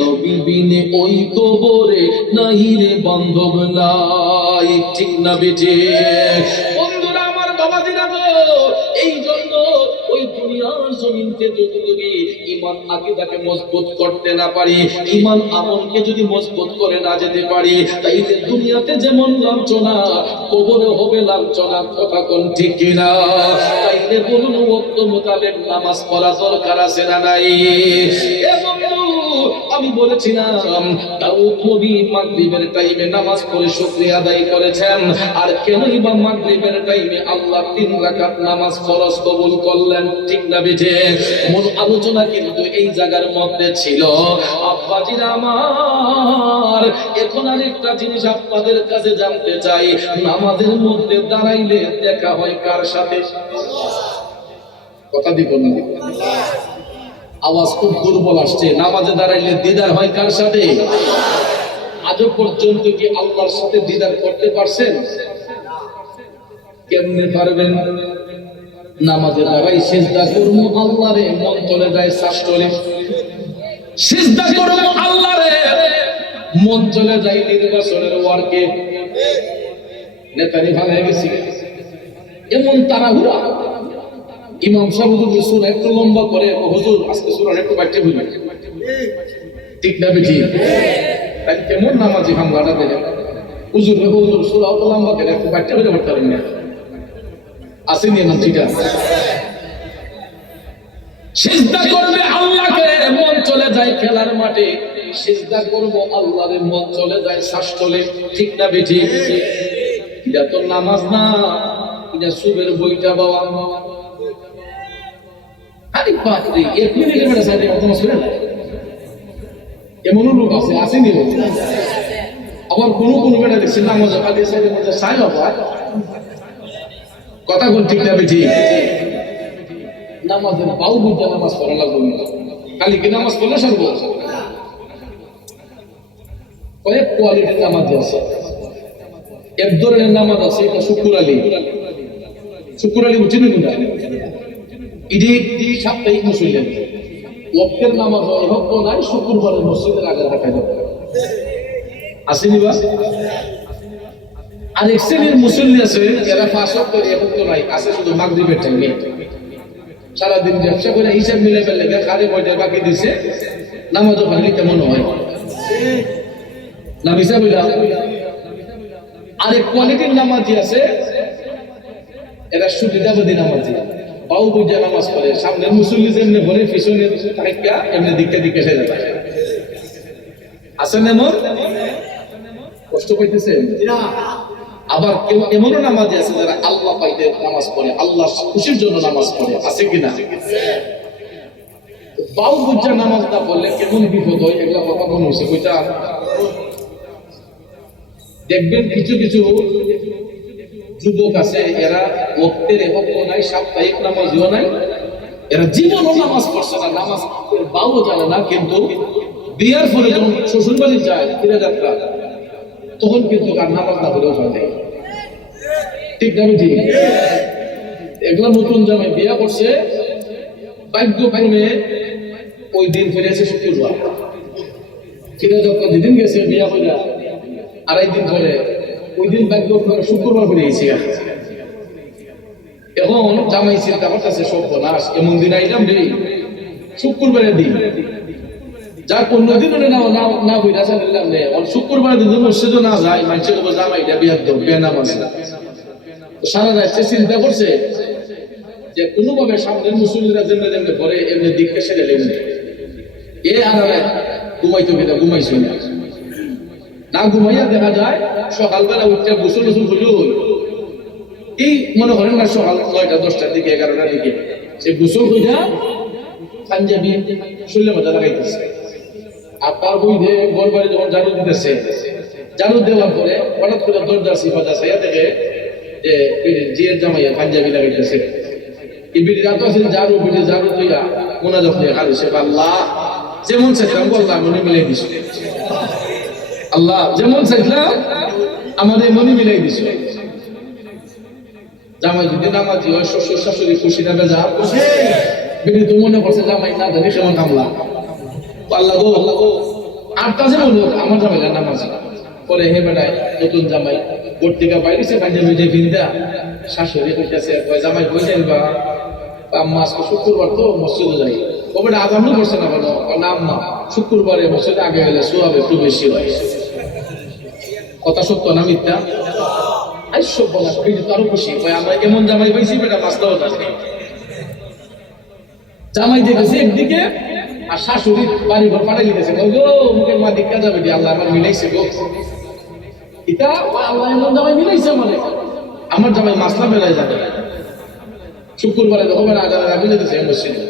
নবী বিনে ওই কবরে নাই রে বান্ধব নাই। ঠিক না বেঠে? বন্ধুরা আমার, বাবাজিরা গো, এই জন্য ওই দুনিয়ার জমিনকে যদি ঈমান আকীদাকে মজবুত করতে না পারি, ঈমান আমলকে যদি মজবুত করে না যেতে পারি, তাইলে দুনিয়াতে যেমন লাঞ্ছনা, কবরে হবে লাঞ্ছনা। কথা কোন ঠিক কিনা? তাইলে বলুন, ওয়াক্ত মোতাবেক নামাজ পড়া দরকার আছে না নাই? এ বন্ধু, আমি বলেছিলাম দাউদ নবী মাগরিবের টাইমে নামাজ পড়ে শুকরিয়া আদায় করেছেন। আর কেনই বা মাগরিবের টাইমে আল্লাহ 3 রাকাত নামাজ ফরজ কবুল করলেন? ঠিক না বেঠে? মূল আলোচনা কিন্তু এই জায়গার মধ্যে ছিল। আব্বাজিরা আমার, এখন আরেকটা জিনিস আপনাদের কাছে জানতে চাই, নামাজের মধ্যে দাঁড়াইলে দেখা হয় কার সাথে? কথা দিব না? আওয়াজ খুব দুর্বল আসছে। নামাজে দাঁড়াইলে দিদার হয় কার সাথে? আজও পর্যন্ত কি আল্লাহর সাথে দিদার করতে পারছেন? কেমনে পারবেন? নামাজে দাঁড়াই সিজদা করবো আল্লাহরে, মন চলে যায় শাস্ত্রে। সিজদা করবো আল্লাহরে, মন চলে যায় নির্বাচনের ওয়ার্কে। নেতানি ভালো হয়ে গেছি, এমন তাড়াহুড়া। ইমাম সাহেব যদি সূরা একটু লম্বা করে, হুজুর আজকে সূরা একটু বাড়তে হইল। ঠিক না বেঠি? তাই কেমন নামাজি হামলাটা দেয়, হুজুর হুজুর সূরা অত লম্বা করে একটু বাড়তে হইলে বাড়তে পারেন না। আসেনি না? ঠিক আছে। সিজদা করবে আল্লাহকে, মন চলে যায় খেলার মাঠে। সিজদা করব আল্লাহরে, মন চলে যায় শাস্ত্রে। ঠিক না বেঠি? এটা তো নামাজ না, এটা সুবের বইটা বাবা। আরে বাপরে, 1 মিনিটের মধ্যে সাইডে কথা শুনে না। এমনও লোক আছে, আসেনি? আবার কোন কোন বেটা দেখছি নামাজ আগে সাইডের মধ্যে সাই বাবা। কথা কোন ঠিক না বেঠি? নামাজের বাউ বুঝে নামাজ পড়া লাগবে না, খালি কি নামাজ পড়লে সর্ব? কয়েক কোয়ালিটির নামাজ আছে। এক ধরনের নামাজ আছে, এটা শুকুর আলী। শুকুর আলী বুঝছেন না? ঈদে সাপ্তাহিক মুসল্লি ওয়াক্তের নামাজ হয়, হক নাই, শুক্রবারের মসজিদের আগে রাখা যাবে। আসেনি বা? আর এক শ্রেণীর মুসল্লি আছে, এরা 5 ওয়াক্ত এখন তো নাই, আছে শুধু মাগরিবের টাইমে। সারাদিন ব্যবসা করে হিসাব মিলে ফেললে খালি কয়টা বাকি দিছে, নামাজও খালি কেমন হয় না? হিসাব হইলা। আরেক কোয়ালিটির নামাজি আছে, এরা সুবিধাবাদী নামাজি। পাও বুঝে নামাজ পড়ে, সামনের মুসল্লি যেমনি ভরে, পিছনে থাকা এমনি দিকে দিকে সেরে যায়। আছেন এমন? কষ্ট পাইতেছে? আবার কেউ এমনও নামাজি আছে যারা আল্লাহ পাইতে নামাজ পড়ে, আল্লাহ খুশির জন্য নামাজ পড়ে। আছে কিনা? বাউ বুঝা নামাজ না পড়লে কেমন বিপদ হয় এগুলা কথা মনে হয়েছে বুঝা। দেখবেন কিছু কিছু যুবক আছে এরা ওয়াক্তের একক নাই, সাপ্তাহিক নামাজও নাই, এরা জীবনও নামাজ পড়ছে না, নামাজ বাউ জানে না, কিন্তু বিয়ার পরে যখন শ্বশুর বাড়ি যায় ফিরে যাত্রা তখন কিন্তু আর নামাজ না পড়েও যায়। ঠিক না ঠিক? এগুলা নতুন জামাই বিয়া করছে, ভাগ্যক্রমে ওই দিন ফিরেছে শুক্রবার, ফিরে যাত্রা যেদিন গেছে বিয়া করে আড়াই দিন পরে ওই দিন ভাগ্যক্রমে শুক্রবার ফিরে গেছে। এখন জামাই চিন্তা করতেছে সর্বনাশ, এমন দিন আইলাম রে, শুক্রবারের দিন, যার অন্যদিন না বইটা চাইলাম রে, শুক্রবার দিন মসজিদে না যায়, মানুষের জামাইটা বিয়ার দেব বেনামাজ। সারা রাত্রে চিন্তা করছে যে কোনোভাবে সামনের মুসল্লিরা যেমনি যেমনি করে এমনি দিকটা সেরে লেগে এ আর ঘুমাইতো কিনা ঘুমাইছিল না, ঘুমাইয়া দেখা যায় সকালবেলা উঠতে গোসল গোসল হইল, এই মনে করেন না সকাল 9টা 10টার দিকে 11টার দিকে সে গোসল হইয়া পাঞ্জাবি শরীরের মধ্যে লাগাইতেছে, আর তার বই দিয়ে ঘর বাড়ি যখন ঝাড়ু দিতেছে, ঝাড়ু দেওয়ার পরে হঠাৎ করে দরজা সিফাটা ছাইয়া দেখে যে জিয়ের জামাইয়া পাঞ্জাবি লাগাইতেছে। এই বিড়ি রাত আছে ঝাড়ু বিড়ি ঝাড়ু তুইয়া মোনা যখন কাঁদছে, আল্লাহ যেমন চাইলাম আল্লাহ মনে মিলাই দিস, আল্লাহ যেমন চাইলাম আমাদের মনে মিলাই দিস। জামাই যদি নামাজি হয় শ্বশুর শাশুড়ি খুশি না বেজা বিড়ি তো মনে করছে জামাই না জানি কেমন কামলা, আল্লাহ গো আল্লাহ গো 8টা যে বললো আমার জামাইটা নামাজি। পরে হে বেটায় নতুন জামাই গোট থেকে বাইরেছে পাঞ্জাবি যে ভিন্দা, শাশুড়ি কইতাছে জামাই বই যাইবা, আম্মা আজকে শুক্রবার তো মসজিদে যাই, ও বেটা আজানও করছে না কেন, না আম্মা শুক্রবারে মসজিদে আগে গেলে সোয়াব একটু বেশি হয়। কথা সত্য না মিথ্যা? সব বলা আরো খুশি আমরা এমন জামাই পাইছি বেটা মাসলাও জানি। জামাই দেখেছে একদিকে আর শাশুড়ি বাড়ি ঘর পাঠাই দিতেছে, মুখের মা দীক্ষা যাবে আল্লাহ আমার মিলাইছে গো, এটা আল্লাহ এমন জামাই মিলাইছে মানে আমার জামাই মাসলা বেলায় যাবে। শুক্রবারে হবে না আজানের আগে যেতেছে মসজিদে,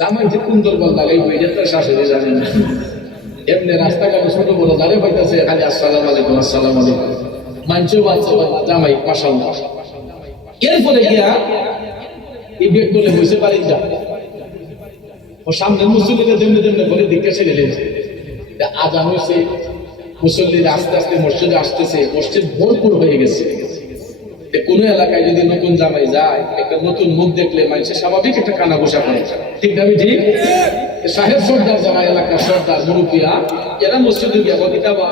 জামাই যে কুন্দর বল লাগাইবো এটা তো শাশুড়ি জানে না, এমনি রাস্তাঘাটে ছোট বড় দাঁড়িয়ে পাইতেছে খালি আসসালামু আলাইকুম আসসালামু আলাইকুম, মানুষও বাচ্চা জামাই মাশাআল্লাহ। এরপরে গিয়া এই বেগ তোলে বসে পারি যা ও সামনের মুসল্লিরা যেমনি যেমনি বলে দিকে ছেড়ে লেগেছে, আজান হয়েছে, মুসল্লিরা আস্তে আস্তে মসজিদে আসতেছে, মসজিদ ভরপুর হয়ে গেছে। কোন এলাকায় যদি নতুন জামাই যায় একটা নতুন মুখ দেখলে মানুষের স্বাভাবিক একটা কানা বসা করে, ঠিক না ঠিক? সাহেব সর্দার জামাই এলাকার সর্দার মুরব্বীরা এরা মসজিদে গিয়া কিতাবা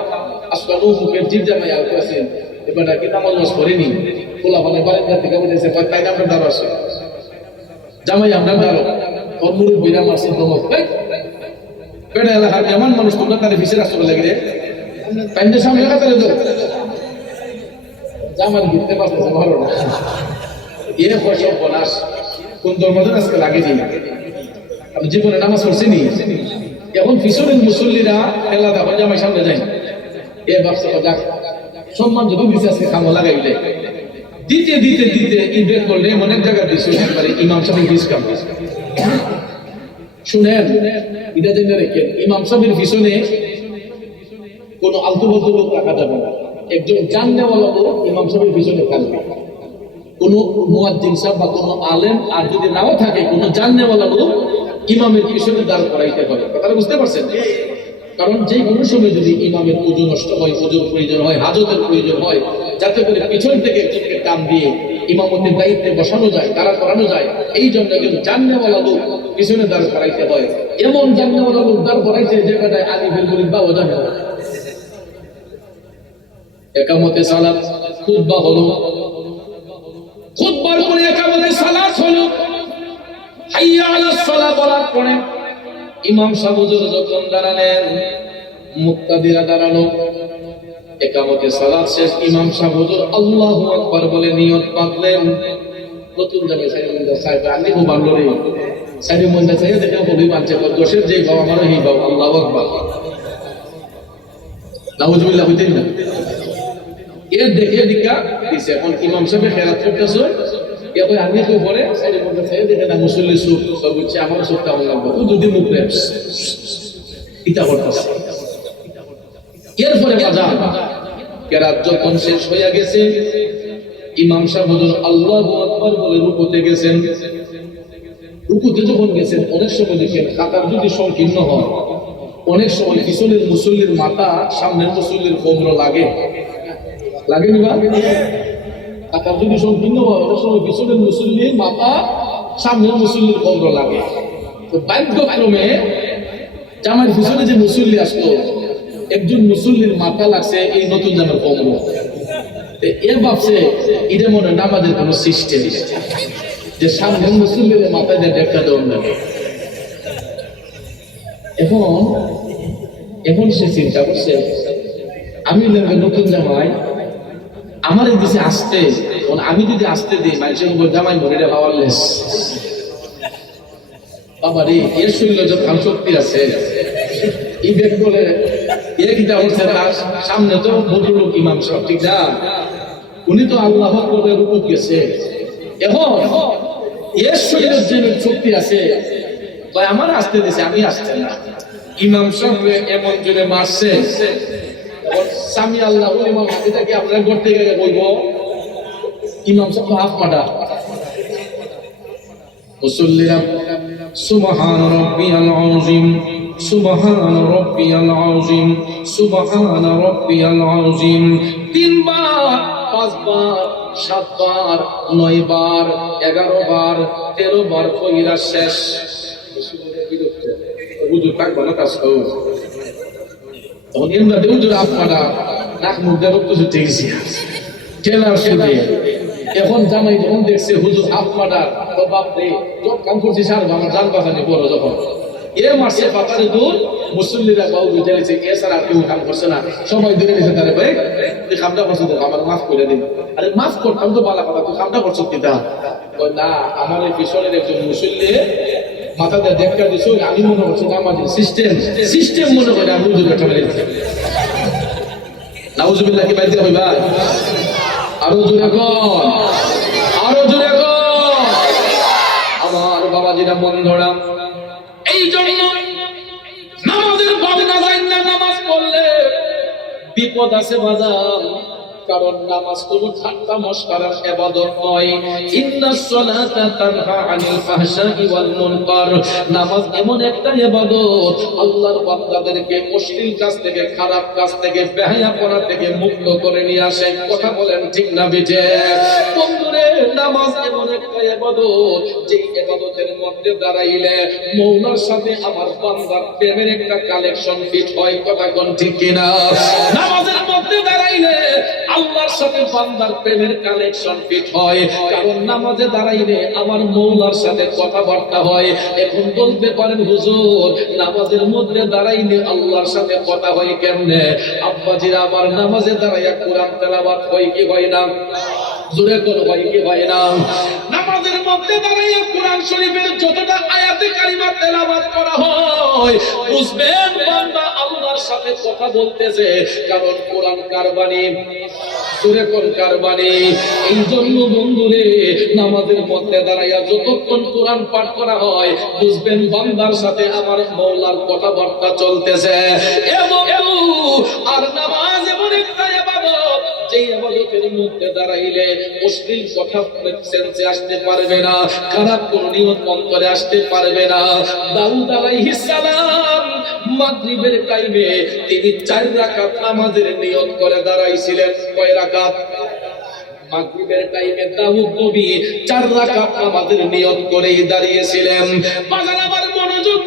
আসলে মুখের জিপ জামাই আউট আছেন, এবার কি নামাজ পড়েনি, খোলা মানে বারান্দা থেকে বলেছে তাই আমরা দাঁড়ো আছে জামাই আমরা দাঁড়ো, ওর মুরব্বীরা মারছে প্রমোদ বেটা এলাকার এমন মানুষ তোমরা তাদের ভিসের আসতে লাগে রে প্যান্ডের সামনে কাতারে তো জামান ঘুরতে পারতেছে ভালো না, এর ফসল বলাস কোন ধর্মদের আজকে লাগে নি, আমি জীবনে নামাজ পড়ছি নি, এখন পিছনের মুসল্লিরা এলাকা আমার জামাই সামনে যায় এ ব্যবসা যাক সম্মান যদি দিচ্ছে আজকে খামো লাগাইলে দিতে দিতে দিতে ইনভেস্ট করলে অনেক জায়গায় দিচ্ছে একবারে ইমাম সাহেব ডিসকাউন্ট শুনেন, এটা জেনে রেখেন ইমাম সাহেবের পিছনে কোনো আলতু ফালতু লোক রাখা যাবে না, একজন জাননেওয়ালা লোক ইমাম সাহেবের পিছনে থাকবে, কোন মুয়াজ্জিন সাহেব বা কোন আলেম আর যদি নাও থাকে কোন জাননেওয়ালা লোক ইমামের পিছনে দাঁড় করাইতে হবে। কথাটা বুঝতে পারছেন? কারণ যে কোনো সময় যদি ইমামের ওযু নষ্ট হয়, ওযুর প্রয়োজন হয়, হাজতের প্রয়োজন হয়, যাতে করে পিছন থেকে একজনকে টান দিয়ে ইমামতের দায়িত্বে বসানো যায়, দাঁড়া করানো যায়, এই জন্য একজন জাননেওয়ালা লোক পিছনে দাঁড় করাইতে হয়। এমন জাননেওয়ালা লোক দাঁড় করাইছে যেটায় আলিফের গরিব বা ওজা হয়। একামতে সালাত খুতবা হলো, খুতবার পরে একামতে সালাত হলো, হাইয়া আলাস সালাহ বলার পরে ইমাম সাহেব হুজুর যখন দাঁড়ালেন, মুক্তাদিরা দাঁড়ালো, একামতে সালাত শেষ, ইমাম সাহেব হুজুর আল্লাহু আকবার বলে নিয়ত বাঁধলেন। নতুন জামাই সাহেব আলী খুব ভালো রে সাহেব মন্দা চাই দেখে বলি মানছে দোষের যে বাবা আমারও হি বাবা আল্লাহু আকবার নাউজুবিল্লাহ হইতেন না এর দেখে দিকা দিছে। এখন ইমাম সাহেব খেরাত করতেছে, এবার আমি তো পরে সাইডের মধ্যে খাই দেখে না মুসল্লি সুখ সব হচ্ছে আমার সুখটা আমার লাগবে ও যদি মুখ রেপস ইটা করতেছে। এরপরে বাজার কেরাত যখন শেষ হয়ে গেছে ইমাম সাহেব হুজুর আল্লাহু আকবার বলে রুকুতে গেছেন। রুকুতে যখন গেছেন অনেক সময় দেখেন কাতার যদি সংকীর্ণ হয় অনেক সময় পিছনের মুসল্লির মাথা সামনের মুসল্লির কোমর লাগে লাগে না? কাতার যদি সংকীর্ণ হয় অনেক সময় পিছনের মুসল্লির মাথা সামনের মুসল্লির কোমর লাগে। তো বাধ্যক্রমে জামার পিছনে যে মুসল্লি আসলো একজন মুসল্লির মাথা লাগছে এই নতুন জামার কোমর। এ ভাবছে এটা মনে নামাজের কোন সিস্টেম যে সামনের মুসল্লির মাথায় দিয়ে দেখা দেওয়া লাগে। এখন সে চিন্তা করছে আমি নতুন জামাই আমার এই দেশে আসতে আমি যদি আসতে দিই মানুষের জামাই মরে ভাবালেস বাবা রে এর শরীরে যে প্রাণ শক্তি আছে এই বেগ বলে এর কিটা হচ্ছে সামনে তো ভদ্রলোক ইমাম সাহেব ঠিক না উনি তো আল্লাহ করে রূপ গেছে। এখন এর শরীরে যে শক্তি আছে ভাই আমার আসতে দিছে আমি আসতে না ইমাম সাহেব এমন জোরে মারছে সামি আল্লাহ ইমাম এটাকে আপনারা করতে গেলে বলবো ইমাম সাহেব হাফ মাটা মুসল্লিরা সুবহান রাব্বিয়াল আযীম সুবহান রাব্বিয়াল আযীম সুবহান রাব্বিয়াল আযীম 3 বার 5 বার 7 বার 9 বার 11 বার 13 বার কইরা শেষ। হুজুর পাক বলা কাজ করো তখন এমন হুজুর আপনারা নাক মুখ দিয়ে রক্ত ছুটে গেছে ঠেলার শুনে। এখন জামাই যখন দেখছে হুজুর আপনারা তো বাপরে সব কাম করছে সার আমার জান বাঁচানি বড় যখন এ মাসে পাতারে দূর মুসল্লিরা বাউ বুঝে গেছে এ সারা কেউ কাম করছে না সবাই ধরে নিয়েছে তারে ভাই তুই কামটা করছো তো আমার মাফ করে দিন। আরে মাফ করতাম তো বালা কথা তুই কামটা করছো কিটা না আমার এই পিছনের একজন মুসল্লি মাথা দিয়ে দেখা দিছো আমি মনে করছি আমাদের সিস্টেম মনে করে আমি হুজুর একটা মেরেছি নাউজুবিল্লাহ কি বাইতে হই ভাই আরো জোরে কর আরো জোরে কর আমার বাবাজিরা মন ধরা। এই জন্য নামাজের ভাবনা যায় না নামাজ পড়লে বিপদ আছে বাজার কারণ নামাজ কোনো ঠাট্টা মশকরার ইবাদত নয়। ইন্নাস সালাতা তানহা আনিল ফাহশাই ওয়াল মুনকার নামাজ এমন একটা ইবাদত আল্লাহর বান্দাদেরকে অশ্লীল কাজ থেকে খারাপ কাজ থেকে বেহায়াপনা থেকে মুক্ত করে নিয়ে আসে। কথা বলেন ঠিক না বেজে বন্ধুরে নামাজ এমন একটা ইবাদত যে ইবাদতের মধ্যে দাঁড়াইলে মওলার সাথে আমার বান্দার প্রেমের একটা কালেকশন ফিট হয়। কথা কোন ঠিক কিনা নামাজের মধ্যে দাঁড়াইলে আল্লাহর সাথে বান্দার প্রেমের কালেকশন ফিট হয় কারণ নামাজে দাঁড়াইলে আমার মওলার সাথে কথাবার্তা হয়। এখন বলতে পারেন হুজুর নামাজের মধ্যে দাঁড়াইলে আল্লাহর সাথে কথা হয় কেমনে? আব্বাজিরা আমার নামাজে দাঁড়াইয়া কোরআন তেলাওয়াত হয় কি হয় না? জোরে করে হয় কি হয় না? নামাজের মধ্যে দাঁড়াইয়া কোরআন শরীফের যতটা আয়াতে কারিমা তেলাওয়াত করা হয় বুঝবেন বান্দা আল্লাহর সাথে কথা বলতেছে কারণ কোরআন কার বাণী জোরে কোন কার বাণী। এই জন্য বন্ধুরে নামাজের মধ্যে দাঁড়াইয়া যতক্ষণ কোরআন পাঠ করা হয় বুঝবেন বান্দার সাথে আমার মওলার কথাবার্তা চলতেছে। এবং আর নামাজ এমন একটা ইবাদত যেই ইবাদতের মধ্যে দাঁড়াইলে অশ্লীল কথা সেন্সে আসতে পারবে না খারাপ কোন নিয়ত অন্তরে আসতে পারবে না। দাউদ আলাইহিস সালাম মাগরিবের টাইমে তিনি 4 রাকাত নামাজের নিয়ত করে দাঁড়াইছিলেন। কয় রাকাত? মাগরিবের টাইমে দাউদ নবী 4 রাকাত নামাজের নিয়ত করেই দাঁড়িয়েছিলেন। বাজার আবার মনোযোগ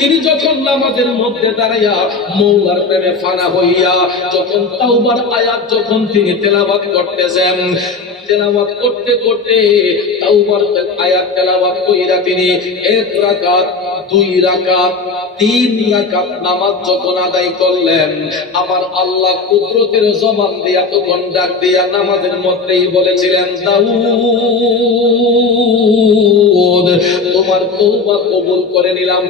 তিনি যখন নামাজের মধ্যে দাঁড়াইয়া মওলার প্রেমে ফানা হইয়া যখন তাওবার আয়াত যখন তিনি তেলাওয়াত করতেছেন তেলাওয়াত করতে করতে তাওবার আয়াত তেলাওয়াত কইরা তিনি 1 রাকাত 2 রাকাত 3 রাকাত নামাজ যখন আদায় করলেন আমার আল্লাহ কুদরতের জবান দিয়া তখন ডাক দিয়া নামাজের মধ্যেই বলেছিলেন দাউদ তোমার তওবা কবুল করে নিলাম।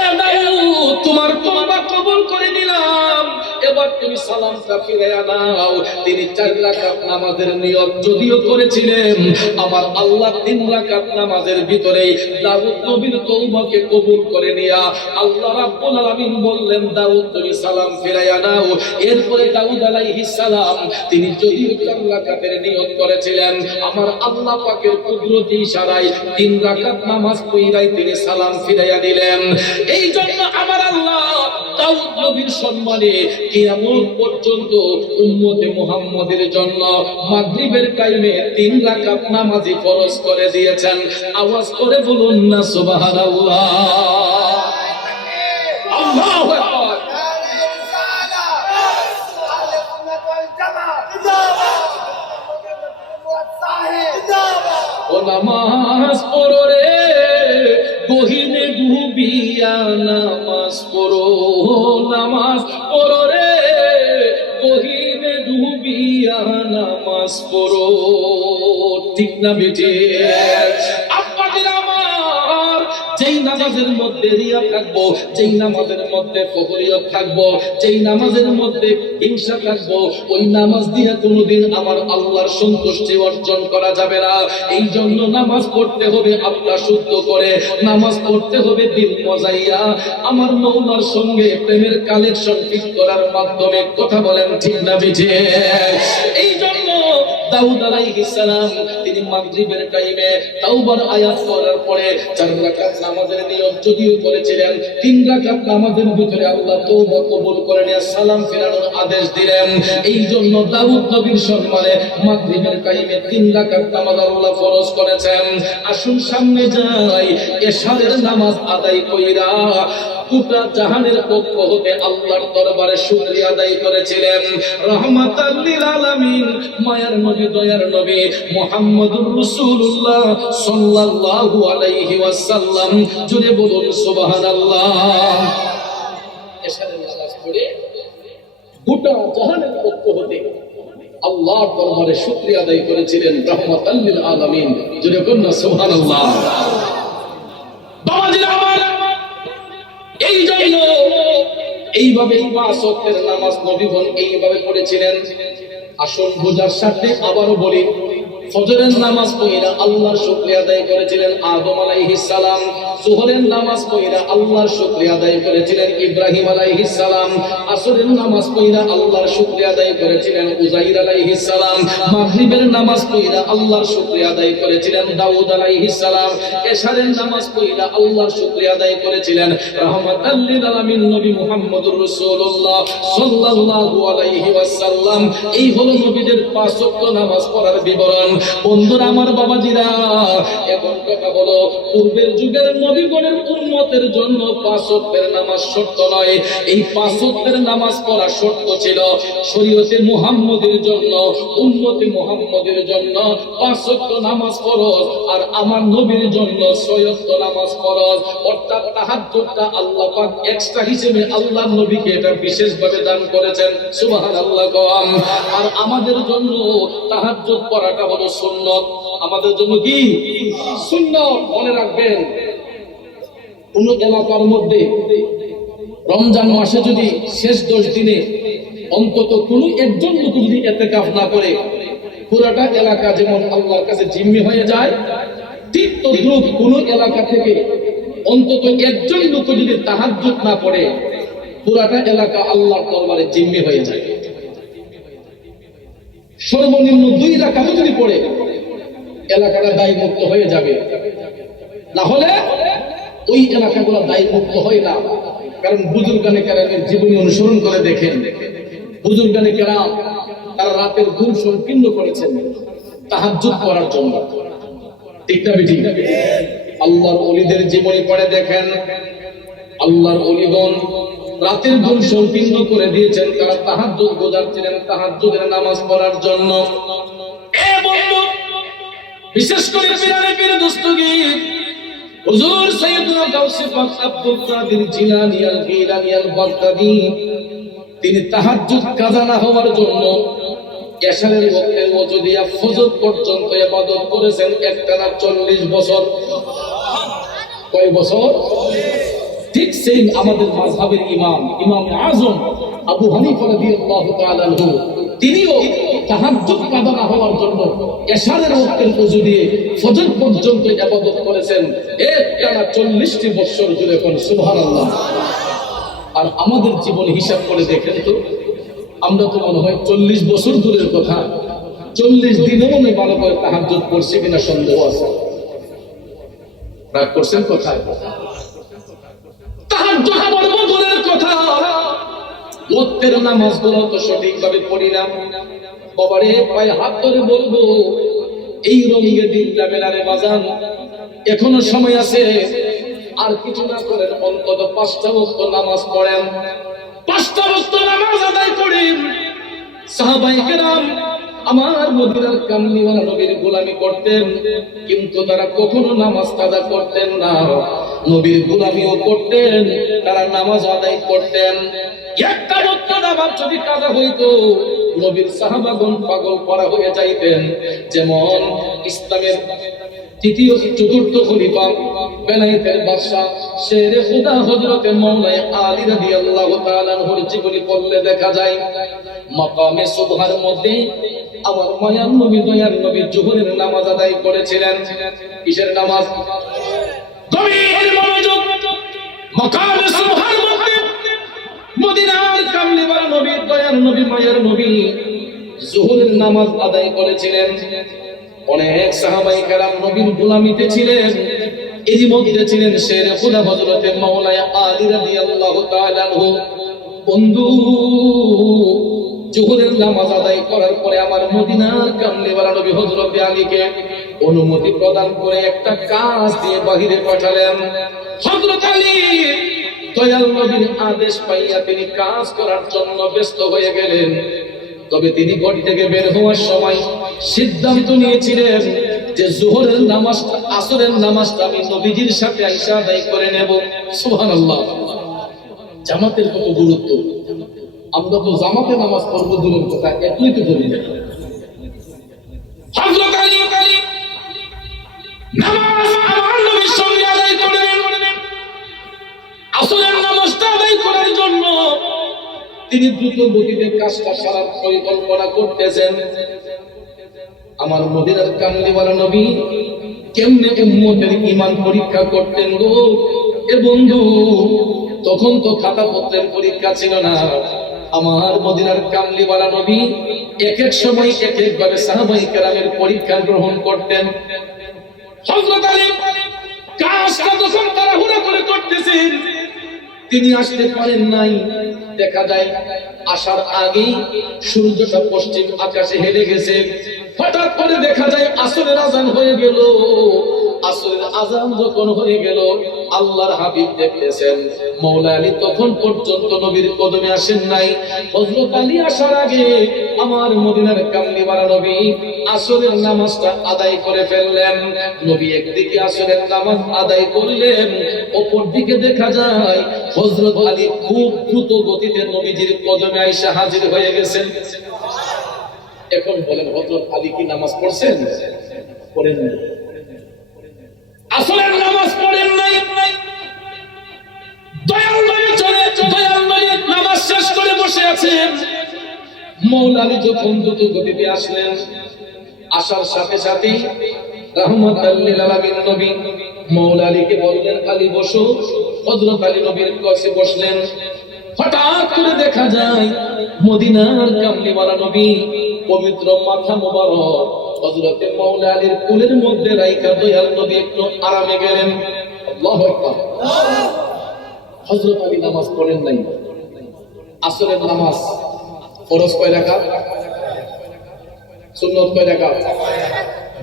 এ দাউদ তোমার তওবা কবুল করে নিলাম। এবার তুমি সালামটা ফিরাইয়া নাও। তিনি 4 রাকাত নামাজের নিয়ত যদিও করেছিলেন, আমার আল্লাহ 3 রাকাত নামাজের ভিতরে দাউদ নবীর তওবাকে কবুল করে নিয়া আল্লাহ রাব্বুল আলামিন বললেন, দাউদ তুমি সালাম ফিরাইয়া নাও। এরপরে দাউদ আলাইহিস সালাম তিনি যদিও 4 রাকাতের নিয়ত করেছিলেন, আমার আল্লাহ পাকের কুদরতি ইশারায় 3 রাকাত নামাজ পড়াই তিনি সালাম ফিরাইয়া দিলেন। এই জন্য আমার আল্লাহ দাউদ নবীর সম্মানে কিয়ামত পর্যন্ত উম্মতে মুহাম্মাদের জন্য মাগরিবের টাইমে 3 রাকাত নামাজই ফরজ করে দিয়েছেন। আওয়াজ করে বলুন না সুবহানাল্লাহ। আল্লাহু আকবার। ও নামাজ পড়ো রে গহীনে ডুবিয়া, নামাজ পড়ো, নামাজ পড়ো রে গহীনে ডুবিয়া, নামাজ পড়ো। ঠিক না বেটে? আপনাদের আমার যেই নামাজের মধ্যে রিয়া থাকবো, যেই নামাজের মধ্যে ফখরিয়ত থাকবো, যেই নামাজের মধ্যে হিংসা থাকবো, ওই নামাজ দিয়ে কোনোদিন আমার আল্লাহর সন্তুষ্টি অর্জন করা যাবে না। এই জন্য নামাজ পড়তে হবে আল্লাহ শুদ্ধ করে, নামাজ পড়তে হবে দিল মজাইয়া, আমার মওলার সঙ্গে প্রেমের কালেকশন ঠিক করার মাধ্যমে। কথা বলেন ঠিক না বেঠে? এই জন্য দাউদ আলাইহিস সালাম তিনি মাগরিবের টাইমে তাওবার আয়াত পড়ার পরে 4 রাকাত নামাজের নিয়ত যদিও করেছিলেন, 3 রাকাত নামাজের ভিতরে আল্লাহ তওবা কবুল করে নিয়ে সালাম ফেরানোর আদেশ দিলেন। এই জন্য দাউদ নবীর সম্মানে মাগরিবের টাইমে 3 রাকাত নামাজ আল্লাহ ফরজ করেছেন। আসুন সামনে যাই, এশারের নামাজ আদায় কইরা গোটা জাহানের পক্ষ হতে আল্লাহর দরবারে শুকরিয়া আদায় করেছিলেন। রাহমাতাল লিল আলামিন, মায়ার নবী, দয়ার নবী মুহাম্মদুর রাসূলুল্লাহ সাল্লাল্লাহু আলাইহি ওয়াসাল্লাম। জোরে বলুন সুবহানাল্লাহ। এশারের নামাজ পড়ে গোটা জাহানের পক্ষ হতে আল্লাহর দরবারে শুকরিয়া আদায় করেছিলেন রাহমাতাল লিল আলামিন। জোরে বলুন সুবহানাল্লাহ। বাবাজিরা আমার, এই জন্য এইভাবে 5 ওয়াক্তের নামাজ নবীগণ এইভাবে পড়েছিলেন। আসল বোঝার সাথে আবারও বলি, ফজরের নামাজ পড়িরা আল্লাহর শুকরিয়া আদায় করেছিলেন আদম আলাইহিস সালাম। যোহরের নামাজ পড়িরা আল্লাহর শুকরিয়া আদায় করেছিলেন ইব্রাহিম আলাইহিস সালাম। আসরের নামাজ পড়িরা আল্লাহর শুকরিয়া আদায় করেছিলেন উযাইর আলাইহিস সালাম। মাগরিবের নামাজ পড়িরা আল্লাহর শুকরিয়া আদায় করেছিলেন দাউদ আলাইহিস সালাম। এশারের নামাজ পড়িরা আল্লাহর শুকরিয়া আদায় করেছিলেন রাহমাতাল লিল আলামিন নবী মুহাম্মদুর রাসূলুল্লাহ সাল্লাল্লাহু আলাইহি ওয়াসাল্লাম। এই হলো নবীদের 5 ওয়াক্ত নামাজ পড়ার বিবরণ। বন্ধুরা আমার, বাবাজিরা, এখন কথা হলো, পূর্বের যুগের নবীগণের উম্মতের জন্য 5 ওয়াক্তের নামাজ শর্ত নয়। এই 5 ওয়াক্তের নামাজ পড়া শর্ত ছিল। শরীয়তে মুহাম্মদের জন্য, উম্মতে মুহাম্মদের জন্য 5 ওয়াক্ত নামাজ ফরজ, আর আমার নবীর জন্য 6 ওয়াক্ত নামাজ ফরজ। অর্থাৎ তাহাজ্জুদটা আল্লাহ পাক এক্সট্রা হিসেবে আল্লাহর নবীকে এটা বিশেষভাবে দান করেছেন। সুবহানাল্লাহ। আর আমাদের জন্য তাহাজ্জুদ পড়াটা হলো সুন্নাত। আমাদের জন্য কি সুন্নাত? মনে রাখবেন, কোন এলাকার মধ্যে রমজান মাসে যদি শেষ 10 দিনে অন্তত কোন একজন লোক যদি ইতিকাফ না করে, পুরোটা এলাকা যেমন আল্লাহর কাছে জিম্মি হয়ে যায়, ঠিক তদ্রুপ কোন এলাকা থেকে অন্তত একজন লোক যদি তাহাজ্জুদ না পড়ে, পুরোটা এলাকা আল্লাহর দরবারে জিম্মি হয়ে যায়। সর্বনিম্ন 2 রাকাত যদি পড়ে, এলাকাটা দায় মুক্ত হয়ে যাবে। না হলে ওই এলাকাগুলো দায় মুক্ত হয় না। কারণ বুজুর্গানে কেরামের জীবনী অনুসরণ করে দেখেন, বুজুর্গানে কেরাম তারা রাতের ঘুম সংকীর্ণ করেছেন তাহাজ্জুদ করার জন্য। ঠিক না বেঠিক? আল্লাহর ওলিদের জীবনী পড়ে দেখেন, আল্লাহর ওলিগণ রাতের ঘুম সংকীর্ণ করে দিয়েছেন, তারা তাহাজ্জুদ গুজারছিলেন তাহাজ্জুদের নামাজ পড়ার জন্য। এ বন্ধু, বিশেষ করে পীরানে পীর দস্তগীর হুজুর সাইয়েদুনা গাউসে পাক আব্দুল কাদের জিলানী আল গিলানী আল বাগদাদী, তিনি তাহাজ্জুদ কাজা না হওয়ার জন্য এশারের ওয়াক্তের মধ্য দিয়া ফজর পর্যন্ত ইবাদত করেছেন একটানা 40 বছর। কয় বছর? ঠিক সেই আমাদের মাযহাবের ইমাম, ইমাম আযম আবু হানিফা রাদিয়াল্লাহু তাআলা আনহু তিনিও তাহাজ্জুদ কাদা না হওয়ার জন্য এশারের ওয়াক্তের ওযু দিয়ে ফজর পর্যন্ত ইবাদত করেছেন একটানা 40টি বছর জুড়ে। কোন সুবহানাল্লাহ। আর আমাদের জীবন হিসাব করে দেখেন তো, আমরা তো মনে হয় 40 বছর দূরের কথা 40 দিনও মনে ভালো করে তাহাজ্জুদ পড়ছি কিনা সন্দেহ আছে। রাগ করছেন কোথায়? তাহাজ্জুদ পড়ব দূরের কথা, ওয়াক্তের নামাজগুলো তো সঠিকভাবে পড়ি না। বাবারে পায়ে হাত ধরে বলবো, এই রঙের দিন যাবে না রে বাজান, এখনো সময় আছে। আর কিছু না করেন, অন্তত 5টা ওয়াক্ত নামাজ পড়েন, 5টা ওয়াক্ত নামাজ আদায় করেন। সাহাবায়ে কেরাম আমার মদিনার কামলিওয়ালা নবীর গোলামি করতেন, কিন্তু তারা কখনো নামাজ কাজা করতেন না। নবীর গোলামিও করতেন, তারা নামাজ আদায় করতেন। একটা ওয়াক্ত নামাজ যদি কাজা হইতো, নবীর সাহাবাগণ পাগল করা হয়ে যাইতেন। যেমন ইসলামের তৃতীয় চতুর্থ খলিফা বেলায়েতের বাদশা শেরে খুদা হযরত মাওলানা আলী রাদিয়াল্লাহু তাআলা আনহুর জীবনী পড়লে দেখা যায়, মাকামে সুবহার মধ্যে আমার মায়ার নবী দয়ার নবী জোহরের নামাজ আদায় করেছিলেন। কিসের নামাজ? গভীর মনোযোগ। মাকামে সুবহার মধ্যে মদিনার কামলিওয়ালা নবী দয়ার নবী মায়ার নবী জোহরের নামাজ আদায় করেছিলেন। অনেক সাহাবায়ে কেরাম নবীর গোলামিতে ছিলেন। এরই মধ্যে ছিলেন শেরে খুদা হযরত মাওলানা আলী রাদিয়াল্লাহু তাআলা আনহু। বন্ধু, জোহরের নামাজ আদায় করার পরে আমার মদিনার কামলিওয়ালা নবী হযরত আলীকে অনুমতি প্রদান করে একটা কাজ দিয়ে বাহিরে পাঠালেন। হযরত আলী দয়াল নবীর আদেশ পাইয়া তিনি কাজ করার জন্য ব্যস্ত হয়ে গেলেন। তবে তিনি বাড়ি থেকে বের হওয়ার সময় সিদ্ধান্ত নিয়েছিলেন যে জোহরের নামাজটা আসরের নামাজটা আমি নবীজির সাথে আইসা আদায় করে নেব। সুবহানাল্লাহ। জামাতের কত গুরুত্ব! আমরা তো জামাতে নামাজ পড়ব দূরের কথা, একই তো করি না। হযরত আলী নামাজ আমার নবীর সঙ্গে আদায় করলেন। আসরের নামাজটা আদায় করার জন্য তিনি দ্রুত গতিতে কাজটা সারার পরিকল্পনা করতেছেন। আমার মদিনার কামলিওয়ালা নবী কেমনে উম্মতের ঈমান পরীক্ষা করতেন গো। এ বন্ধু, তখন তো খাতা পত্রের পরীক্ষা ছিল না। আমার মদিনার কামলিওয়ালা নবী এক এক সময় এক এক ভাবে সাহাবায়ে কেরামের পরীক্ষা গ্রহণ করতেন। হযরত আলী কাজটা যখন তাড়াহুড়া করে করতেছেন, তিনি আসতে পারেন নাই। দেখা যায় আসার আগেই সূর্যটা পশ্চিম আকাশে হেলে গেছে। হঠাৎ করে দেখা যায় আসরের আযান হয়ে গেল। আসরের আযান যখন হয়ে গেল, আল্লাহর হাবিব দেখতেছেন মাওলা আলী তখন পর্যন্ত নবীর কদমে আসেন নাই। হযরত আলী আসার আগে আমার মদিনার কামলিওয়ালা নবী আসরের নামাজটা আদায় করে ফেললেন। নবী একদিকে আসরের নামাজ আদায় করলেন, অপর দিকে দেখা যায় হযরত আলী খুব দ্রুত গতিতে নবীজির কদমে আইসা হাজির হয়ে গেছেন। এখন বলেন, হযরত আলী কি নামাজ পড়ছেন? পড়েন নাই। আসরের নামাজ পড়েন নাই। দয়াল নবী নামাজ শেষ করে বসে আছেন। মাওলা আলী যখন দ্রুত গতিতে আসলেন, আসার সাথে সাথে রাহমাতাল লিল আলামিন নবী মাওলা আলীকে বললেন, আলী বসো। হযরত আলী নবীর কাছে বসলেন। হঠাৎ করে দেখা যায় মদিনার কামলিওয়ালা নবী পবিত্র মাথা মোবারক হযরতে মাওলা আলীর কোলের মধ্যে রাইখা দয়াল নবী একটু আরামে গেলেন। আল্লাহু আকবার। হযরত আলী নামাজ পড়েন নাই। আসরের নামাজ ফরজ কয় রাকাত? সুন্নাত কয় রাকাত?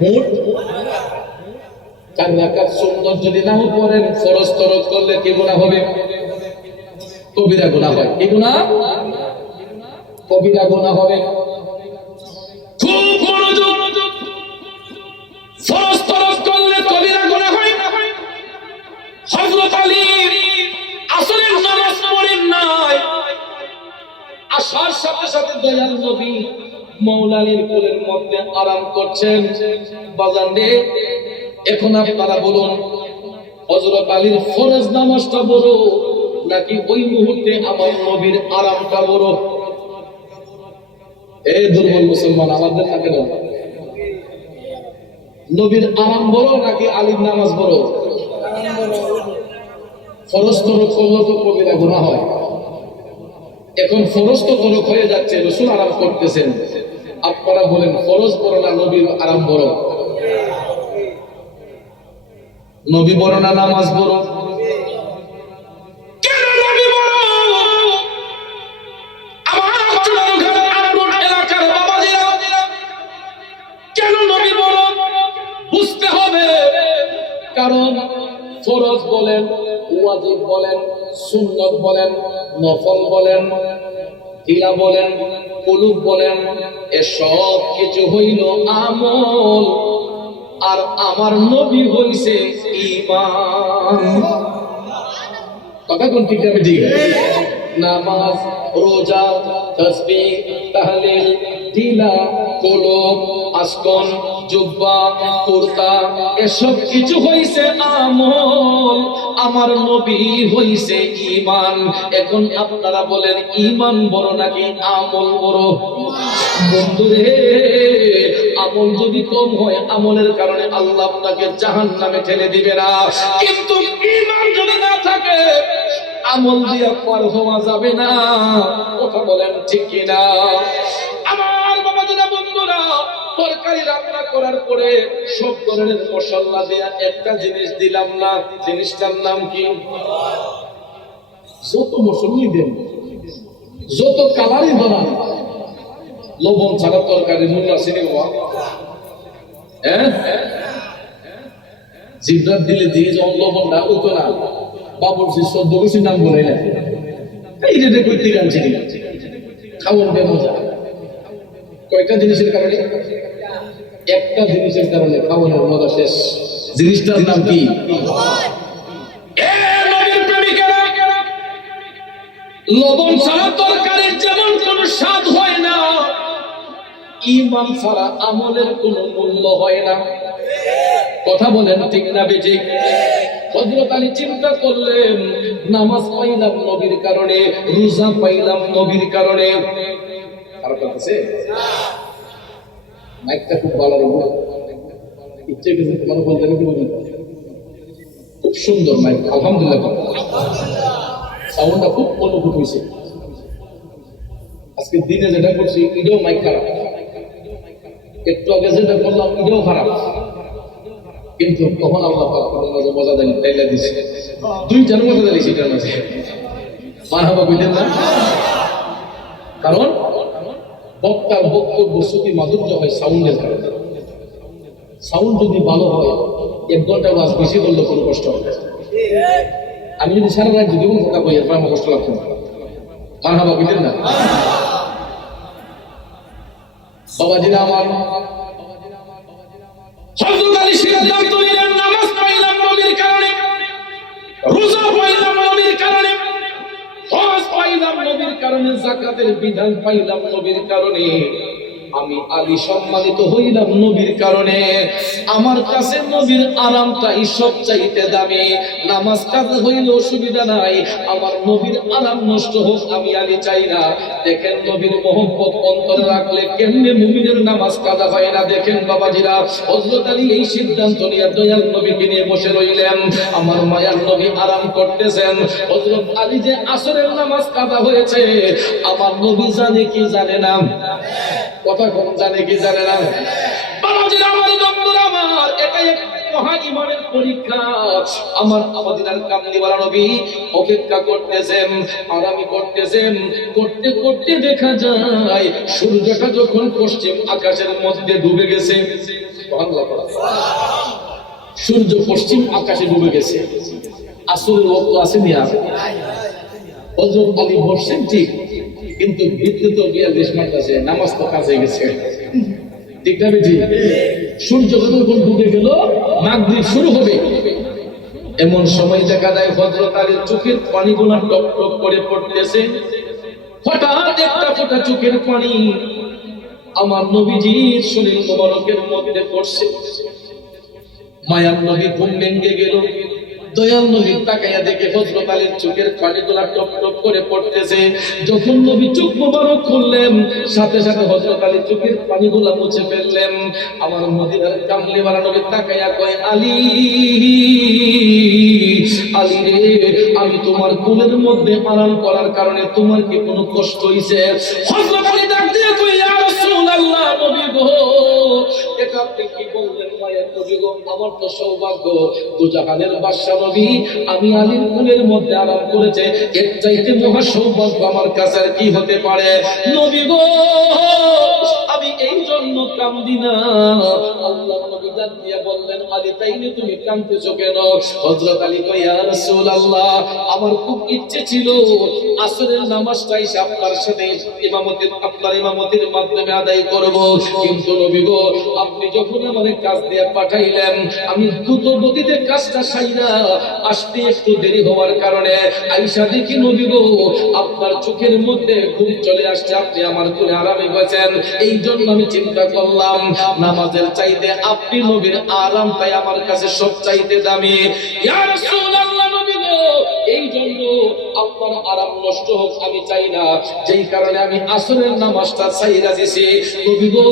মোট 4 রাকাত। সুন্নাত যদি নাও পড়েন, ফরজ তরক করলে কি গুনাহ হবে? কবিরা গুনাহ হয়। কি গুনাহ? কবিরা গুনাহ হবে। খুব মনোযোগ। ফরজ তরক করলে কবিরা গুনাহ হয়। হযরত আলী আসরের নামাজ পড়েন নাই। আসার সাথে সাথে দয়াল নবী মাওলা আলীর কোলের মধ্যে আরাম করছেন। বাজান রে, এখন আপনারা বলুন হযরত আলীর ফরজ নামাজটা বড় নাকি ওই মুহূর্তে আমার নবীর আরামটা বড়? এই দুর্বল মুসলমান আমাদের না কেন? নবীর আরাম বড় নাকি আলীর নামাজ বড়? ফরজ তরক করলে তো কবিরা গুনাহ হয়। এখন ফরজ তো তরক হয়ে যাচ্ছে, রাসূল আরাম করতেছেন, আপনারা বলেন ফরজ বড় না নবীর আরাম বড়? নবী বড় না নামাজ বড়? কেন নবী বড়? আমার চুনারুঘাট আন্দোলন এলাকার বাবাজিরা, কেন নবী বড় বুঝতে হবে। কারণ ফরজ বলেন, ওয়াজিব বলেন, সুন্নাত বলেন, নফল বলেন, কিলা বলেন, কুলুব বলেন, এসব কিছু হইল আমল, আর আমার নবী হইছে ঈমান। কথা কোন ঠিক আমি ঠিক? নামাজ, রোজা, তাসবিহ, তাহলিল, তিলা, কুলুব, আসকন, জুব্বা, কুরতা, এসব কিছু হইছে আমল, আমার নবী হইছে ঈমান। এখন আপনারা বলেন ঈমান বড় নাকি আমল বড়? বন্ধুরে, আমল যদি কম হয় আমলের কারণে আল্লাহ আপনাকে জাহান্নামে ঠেলে দিবে না, কিন্তু ঈমান যদি না থাকে আমল দিয়ে পার হওয়া যাবে না। কথা বলেন ঠিক কিনা? আমার বাবাজিরা, বন্ধুরা, তরকারি রান্না করার পরে সব ধরনের মশলা দেয়া একটা জিনিস দিলাম না, জিনিসটার নাম কি? যত মশলাই দেন, যত কালারই বানান, লবণ ছাড়া তরকারি মূল্য আছে নি বাবা? হ্যাঁ, জিব্রাত দিলে দিয়ে যখন লবণটা উঠো না, বাবুর সে সদ্য কিছু নাম বলে না, এই যে কইতে গানছি খাওয়ার মজা। কয়টা জিনিসের কারণে? একটা জিনিসের কারণে খাওয়ানোর মজা শেষ। জিনিসটার নাম কি? লবণ ছাড়া তরকারির যেমন কোন স্বাদ হয় না, ঈমান ছাড়া আমলের কোনো মূল্য হয় না। কথা বলেন ঠিক না বেঠিক? হযরত আলী চিন্তা করলেন, নামাজ পাইলাম নবীর কারণে, রোজা পাইলাম নবীর কারণে। আর কথা মাইকটা খুব ভালো লাগলো, ইচ্ছে কিছু তোমার বলতে নাকি বলুন, খুব সুন্দর মাইক, আলহামদুলিল্লাহ, সাউন্ডটা খুব অনুভূত হয়েছে। আজকে দিনে যেটা করছি এটাও মাইক খারাপ, একটু আগে যেটা করলাম এটাও খারাপ, কিন্তু তখন আল্লাহ পাক মাঝে মজা দেন, তাইলা দিছে, দুইটার মজা দিলে সেটার মাঝে মারহাবা কইলেন না? কারণ বক্তার বক্তব্য শ্রুতি মাধুর্য হয় সাউন্ডের কারণে। সাউন্ড যদি ভালো হয়, 1 ঘন্টা ওয়াজ বেশি করলে কোনো কষ্ট হবে না। আমি যদি সারা রাত যদি কোনো কথা বলি, এরপর আমার কষ্ট লাগতো না। মারহাবা কইলেন না? বাবাজিরা আমার, হযরত আলী সিদ্ধান্ত নিলেন, নামাজ পাইলাম নবীর কারণে, রোজা পাইলাম নবীর কারণে, হজ পাইলাম নবীর কারণে, যাকাতের বিধান পাইলাম নবীর কারণে, আমি আলী সম্মানিত হইলাম নবীর কারণে। আমার কাছে নবীর আরামটাই সবচাইতে দামি। নামাজ কাজা হইলে অসুবিধা নাই, আমার নবীর আরাম নষ্ট হোক আমি আলী চাই না। দেখেন নবীর মহব্বত অন্তরে রাখলে কেমনে মুমিনের নামাজ কাজা হয় না। দেখেন বাবাজিরা, হযরত আলী এই সিদ্ধান্ত নিয়ে দয়াল নবীকে নিয়ে বসে রইলেন। আমার মায়ার নবী আরাম করতেছেন, হযরত আলী যে আসরের নামাজ কাজা হয়েছে, আমার নবী জানে কি জানে না? কথা কোন জানে কি জানে না? বাবাজিরা আমার, বন্ধুরা আমার, এটাই এক মহা ঈমানের পরীক্ষা। আমার মদিনার কামলিওয়ালা নবী অপেক্ষা করতেছেন, আরামি করতেছেন, করতে করতে দেখা যায় সূর্যটা যখন পশ্চিম আকাশের মধ্যে ডুবে গেছে, সূর্য পশ্চিম আকাশে ডুবে গেছে, আসরের ওয়াক্ত আসেনি আর। হযরত আলী বসছেন ঠিক, কিন্তু ভিতরে তো 42 মিনিট আছে, নামাজ তো কাজে গেছে, ঠিক না বেটি? সূর্য যখন ডুবে গেল, মাগরিব শুরু হবে, এমন সময় দেখা যায় হযরত আলীর চোখের পানিগুলো টপ টপ করে পড়তেছে। হঠাৎ একটা ফোঁটা চোখের পানি আমার নবীজির শরীর মোবারকের মধ্যে পড়ছে। মায়ার নবী ঘুম ভেঙে গেল, দয়াল নবী তাকাইয়া দেখে হযরত আলীর চোখের পানিগুলো টপ টপ করে পড়তেছে। যখন নবী চোখ মোবারক খুললেন, সাথে সাথে হযরত আলী চোখের পানিগুলো মুছে ফেললেন। আমার মদিনার কামলিওয়ালা নবী তাকাইয়া কয়, আলী, আলী রে, আমি তোমার কোলের মধ্যে আরাম করার কারণে তোমার কি কোনো কষ্ট হইছে? হযরত আলী ডাক দিয়ে কয়, ইয়া রাসূলুল্লাহ, নবী গো, এটা আপনি কি বললেন? মায়ের নবী গো, আমার তো সৌভাগ্য, দুজাহানের বাদশা নবী আমি আলীর কোলের মধ্যে আরাম করেছে, এর চাইতে মহা সৌভাগ্য আমার কাছে আর কি হতে পারে? নবী গো, আমি এই জন্য কাঁদি না। আল্লাহ নবী ডাক দিয়ে বললেন, আলী, তাইলে তুমি কাঁদতেছো কেন? হযরত আলী কয়, ইয়া রাসূলুল্লাহ, আমার খুব ইচ্ছে ছিল আসরের নামাজটা এসে আপনার সাথে আপনার ইমামতির মাধ্যমে আদায় করব, কিন্তু নবী গো, আপনি যখন আমাদের কাজ দিয়ে পাঠাইলেন, আমি দ্রুত গতিতে কাজটা সাইরা আসতে একটু দেরি হওয়ার কারণে আয়েশা দেখি নবী গো, আপনার চোখের মধ্যে ঘুম চলে আসছে, আপনি আমার কোলে আরামে গেছেন। এই জন্য আমি চিন্তা করলাম, নামাজের চাইতে আপনি নবীর আরামটাই আমার কাছে সব চাইতে দামি। ইয়া রাসূলুল্লাহ, নবী গো, এই জন্য আপনার আরাম নষ্ট হোক আমি চাই না, যেই কারণে আমি আসরের নামাজটা ছাইরা দিছি। নবী গো,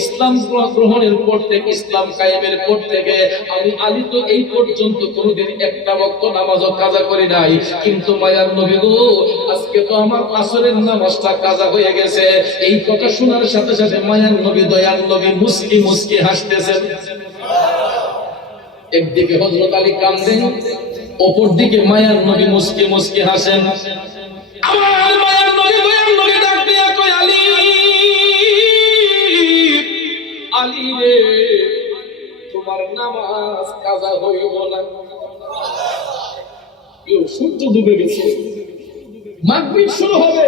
ইসলাম গ্রহণের পর থেকে, ইসলাম কায়েমের পর থেকে আমি আলী তো এই পর্যন্ত কোনোদিন একটা ওয়াক্ত নামাজও কাজা করি নাই, কিন্তু মায়ার নবী গো, আজকে তো আমার আসরের নামাজটা কাজা হয়ে গেছে। এই কথা শোনার সাথে সাথে মায়ার নবী, দয়াল নবী মুস্কি মুস্কি হাসতেছেন। একদিকে হযরত আলী কাঁদেন, অপর দিকে মায়ার নবী মুস্কি মুস্কি হাসেন। আমার মায়ার নবী, দয়াল নবী ডাক দিয়া কয়, আলী, আলী রে, তোমার নামাজ কাজা হইব না। সূর্য ডুবে গেছে, মাগরিব শুরু হবে,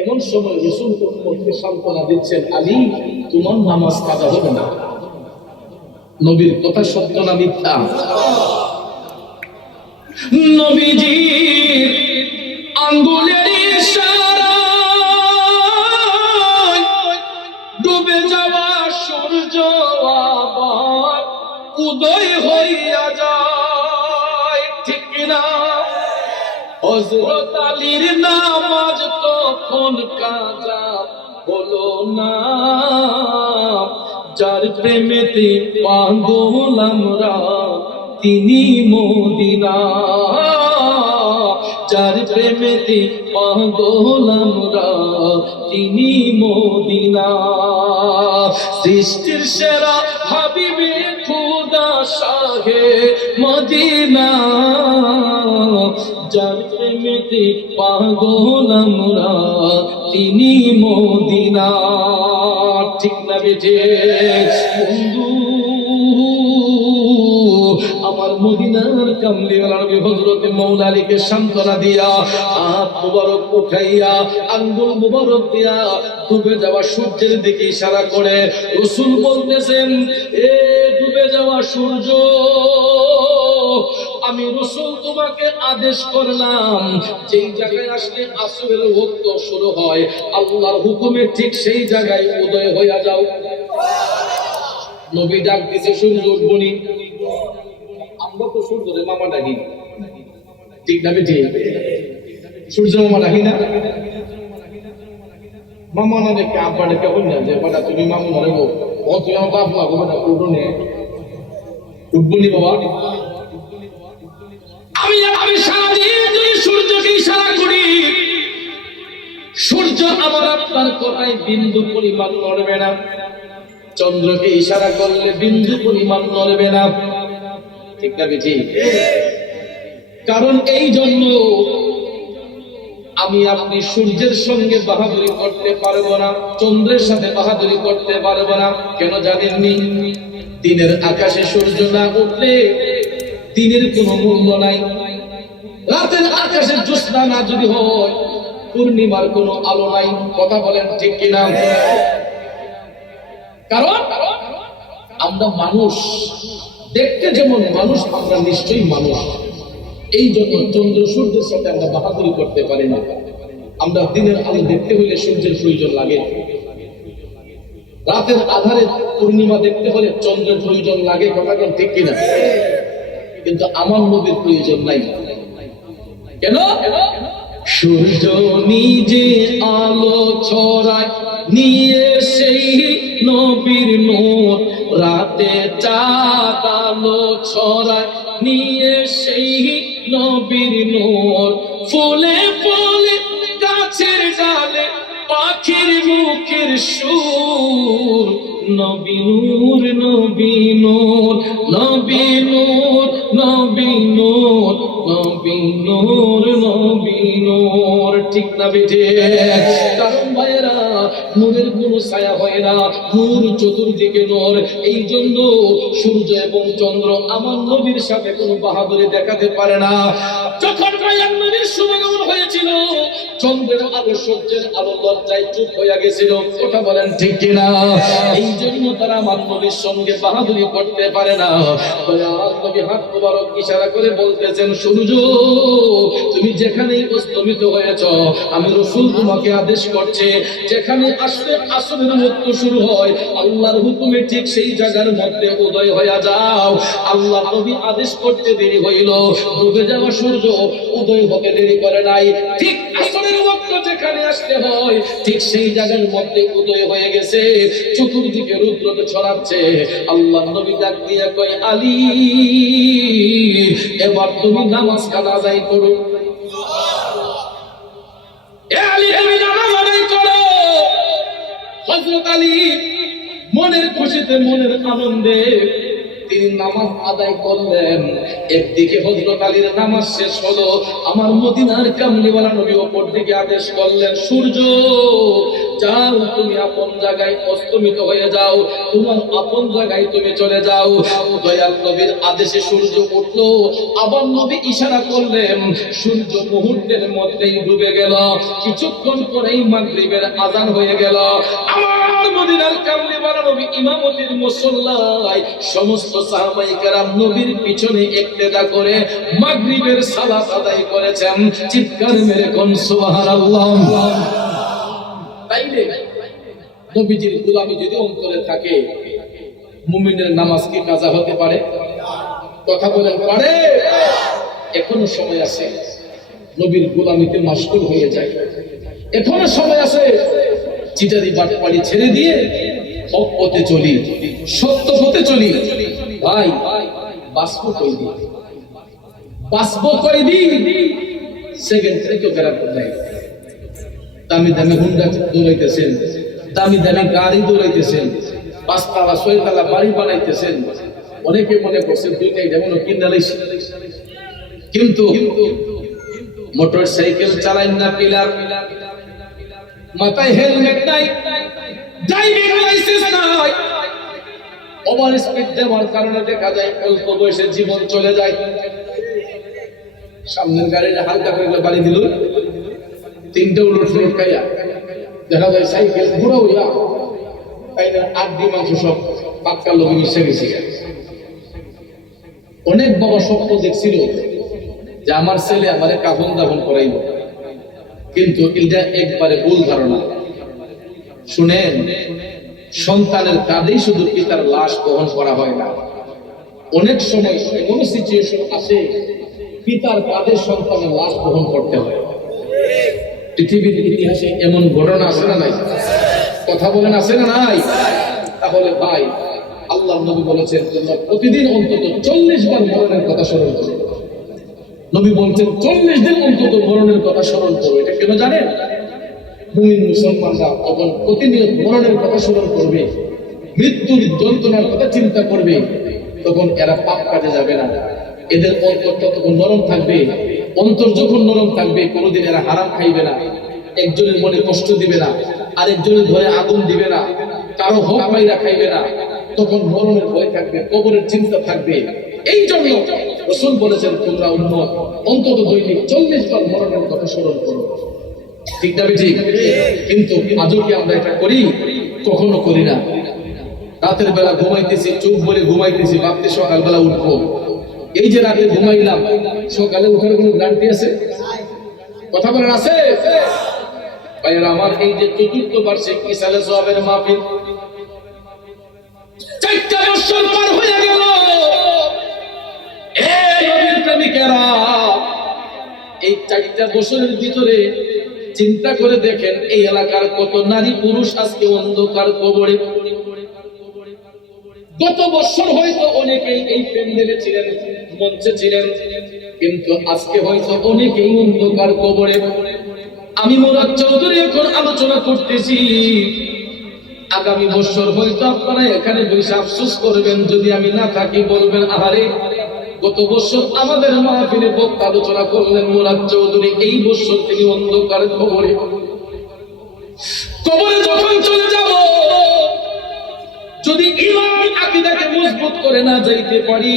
এমন সময় রাসূল উম্মতকে সান্ত্বনা দিচ্ছেন, আলী, তোমার নামাজ কাজা হবে না। নবীর কথা সত্য না মিথ্যা? নবীজির আঙ্গুলের ইশারায় ডুবে যাওয়া সূর্য আবার উদয় হইয়া যায়, ঠিক কিনা? হযরত আলীর নামাজ তখন কাজা হলো না, যার প্রেমেতে পাগল আমরা তিনি মদিনা, যার প্রেমেতে পাগল আমরা তিনি মদিনা। সৃষ্টির সেরা হাবিবে খুদা শাহে মদিনা, যার প্রেমেতে পাগল আমরা তিনি মদিনা, ঠিক না বেজে? বন্ধু, আমার মদিনার কামলিওয়ালা নবী হযরত মাওলা আলীকে সান্ত্বনা দিয়া, হাত মুবারক উঠাইয়া, আঙ্গুল মুবারক দিয়া ডুবে যাওয়া সূর্যের দিকে ইশারা করে রাসূল বলতেছেন, এ ডুবে যাওয়া সূর্য, আমি রাসূল তোমাকে আদেশ করলাম, যেই জায়গায় আসলে আসরের ওয়াক্ত শুরু হয়, আল্লাহর হুকুমে ঠিক সেই জায়গায় উদয় হইয়া যাও। নবী ডাক দিছে, সূর্য উঠবনি। আমরা তো সূর্যের মামা ডাকি, ঠিক না বেটি? সূর্য মামা ডাকি না? মামা না দেখে আব্বা ডেকে বল না যে বাবা তুমি মামু না রেবো, ও তুমি আমার বাপ না, বাবা উঠোনে উঠবনি বাবা। আমি সারাদিন যদি সূর্যকে ইশারা করি, সূর্য আমার আপনার কথায় বিন্দু পরিমাণ নড়বে না, চন্দ্রকে ইশারা করলে বিন্দু পরিমাণ নড়বে না, ঠিক না বেটি? কারণ এই জন্য আমি আপনি সূর্যের সঙ্গে বাহাদুরি করতে পারবো না, চন্দ্রের সাথে বাহাদুরি করতে পারবো না। কেন জানেননি? দিনের আকাশে সূর্য না উঠলে দিনের কোনো মূল্য নাই, রাতের আকাশে জ্যোৎস্না না যদি হয়, পূর্ণিমার কোনো আলো নাই। কথা বলেন ঠিক কিনা? কারণ আমরা মানুষ, দেখতে যেমন মানুষ, আমরা নিশ্চয়ই মানুষ। এই জন্য চন্দ্র সূর্যের সাথে আমরা বাহাদুরি করতে পারি না। আমরা দিনের আলো দেখতে হলে সূর্যের প্রয়োজন লাগে, রাতের আধারে পূর্ণিমা দেখতে হলে চন্দ্রের প্রয়োজন লাগে। কথা ঠিক কিনা? কিন্তু আমার নবীর প্রয়োজন নাই। কেন? সূর্য নিজে আলো ছড়ায় নিয়ে সেই নবীর নূর, রাতে চাঁদ আলো ছড়ায় নিয়ে সেই নবীর নূর, ফুলে ফুলে গাছের ডালে পাখির মুখের সুর, নবী নূর নবী নূর নবী নূর নবী নূর নবী নূর নবী নূর। ঠিক না বেটে? কারণ ভাইয়েরা, নূরের কোনো ছায়া হয় না, নূর চতুর্দিকে নূর। এই জন্য সূর্য এবং চন্দ্র আমার নবীর সাথে কোনো বাহাদুরি দেখাতে পারে না। যখন মায়ার নবীর শুভাগমন হয়েছিল, চন্দ্রের আলো সূর্যের আলো লজ্জায় চুপ হয়ে গেছিল। ওটা বলেন ঠিক কিনা? এই জন্য তারা আমার নবীর সঙ্গে বাহাদুরি করতে পারে না। নবী হাত মোবারক ইশারা করে বলতেছেন, সূর্য তুমি যেখানেই অস্তমিত হয়েছ, আমি রাসূল তোমাকে আদেশ করছে, যেখানে আসলে আসরের মুহূর্ত শুরু হয়, আল্লাহর হুকুমে ঠিক সেই জায়গার মধ্যে উদয় হয়ে যাও। আল্লাহ নবী আদেশ করতে দেরি হইল, ডুবে যাওয়া সূর্য উদয় হতে দেরি করে নাই। ঠিক আসরের ওয়াক্ত যেখানে আসতে হয়, ঠিক সেই জায়গার মধ্যে উদয় হয়ে গেছে, চতুর্দিকে রুদ্রকে ছড়াচ্ছে। আল্লাহ নবী ডাক দিয়ে কয়, আলী এবার তুমি নামাজ আদায় করো। এ আলী, তুমি নামাজ আদায় করো। হযরত আলী মনের খুশিতে, মনের আনন্দে তিনি নামাজ আদায় করলেন। একদিকে হযরত আলীর নামাজ শেষ হলো, আমার মদিনার কামলিওয়ালা নবী অপর দিকে আদেশ করলেন, সূর্য যাও, তুমি আপন জায়গায় অস্তমিত হয়ে যাও, তোমার আপন জায়গায় তুমি চলে যাও। দয়াল নবীর আদেশে সূর্য উঠলো, আবার নবী ইশারা করলেন, সূর্য মুহূর্তের মধ্যেই ডুবে গেল। কিছুক্ষণ পরেই মাগরিবের আযান হয়ে গেল। আমার মদিনার কামলিওয়ালা নবী ইমামতির মুসল্লায় সমস্ত সাহাবায়ে কেরাম নবীর পিছনে ইক্তেদা করে মাগরিবের সালাত আদায় করেছেন। চিৎকার মেরে কোন সুবহানাল্লাহ। তাইলে নবীজির গোলামি যদি অন্তরে থাকে, মুমিনের নামাজ কি কাজা হতে পারে? কথা বলেন, পারে? এখনো সময় আছে, নবীর গোলামিতে মাশগুল হয়ে যায়। এখনো সময় আছে, চিটারি বাটপাড়ি ছেড়ে দিয়ে হক পথে চলি, সত্য পথে চলি। ভাই, বাঁচবো কয়দিন? বাঁচবো কয়দিন? সেকেন্ড থেকে বেড়াতে দেয়। দামি দামি হুন্ডা দৌড়াইতেছেন, দামি দামি গাড়ি দৌড়াইতেছেন, 5 তলা 6 তলা বাড়ি বানাইতেছেন। অনেকে মনে করছেন দুইটাই যেমন কিনা লাইছে, কিন্তু মোটর সাইকেল চালাইন না, পিলার মাথায় হেলমেট নাই, ড্রাইভিং লাইসেন্স নাই, ওভার স্পিড দেওয়ার কারণে দেখা যায় অল্প বয়সে জীবন চলে যায়। সামনের গাড়িটা হালকা করে বাড়ি দিল, 3টে উলট ফুলট খাইয়া দেখা যায় সাইকেল ঘুরা হইয়া তাইলে আড্ডি মাংস সব পাক্কা লোক মিশে গেছে। অনেক বাবা স্বপ্ন দেখছিল যে আমার ছেলে আমারে কাফন দাফন করাইব, কিন্তু এটা একবারে ভুল ধারণা। শুনেন, সন্তানের কাঁধেই শুধু পিতার লাশ বহন করা হয় না। অনেক সময় এমন সিচুয়েশন আসে, পিতার কাঁধে সন্তানের লাশ বহন করতে হয়। পৃথিবীর ইতিহাসে এমন ঘটনা আছে না নাই? কথা বলেন, আছে না নাই? তাহলে ভাই, আল্লাহর নবী বলেছেন তোমরা প্রতিদিন অন্তত 40 বার মরণের কথা স্মরণ করো। নবী বলছেন 40 দিন অন্তত মরণের কথা স্মরণ করো। এটা কেন জানেন? মুমিন মুসলমানরা তখন প্রতিনিয়ত মরণের কথা স্মরণ করবে, মৃত্যুর যন্ত্রণার কথা চিন্তা করবে, তখন এরা পাপ কাজে যাবে না। এদের অন্তরটা তখন নরম থাকবে। অন্তর যখন নরম থাকবে, কোনোদিন এরা হারাম খাইবে না, একজনের মনে কষ্ট দিবে না, আরেকজনের ঘরে আগুন দিবে না, কারো হক মাইরা খাইবে না। তখন মরণের ভয় থাকবে, কবরের চিন্তা থাকবে। এই জন্য রাসূল বলেছেন তোমরা উম্মত অন্তত দৈনিক 40 বার মরণের কথা স্মরণ করো। ঠিক না ঠিক? কিন্তু আজও কি আমরা এটা করি? কখনো করি না। রাতের বেলা ঘুমাইতেছি, চোখ বলে ঘুমাইতেছি, ভাবতে সকালবেলা উঠবো। এই যে রাতে ঘুমাইলাম, সকালে উঠার কোনো গ্যারান্টি আছে? কথা বলেন, আছে? ভাইরা আমার, এই যে ৪র্থ বার্ষিক ইসালে সওয়াবের মাহফিল, 4টা বছর পার হয়ে গেল। এই 4টা বছরের ভিতরে চিন্তা করে দেখেন এই এলাকার কত নারী পুরুষ আজকে অন্ধকার কবরে। গত বছর হয়তো অনেকেই এই প্যান্ডেলে ছিলেন, মঞ্চে ছিলেন, কিন্তু আজকে হয়তো অনেকেই অন্ধকার কবরে। আমি মুরাদ চৌধুরী এখন আলোচনা করতেছি, আগামী বছর হয়তো আপনারা এখানে বসে আফসোস করবেন, যদি আমি না থাকি বলবেন আহারে গত বছর আমাদের মাহফিলে বক্তা আলোচনা করলেন মুরাদ চৌধুরী, এই বছর তিনি অন্ধকার কবরে। কবরে যখন চলে যাব, যদি ঈমান আকীদাকে মজবুত করে না যাইতে পারি,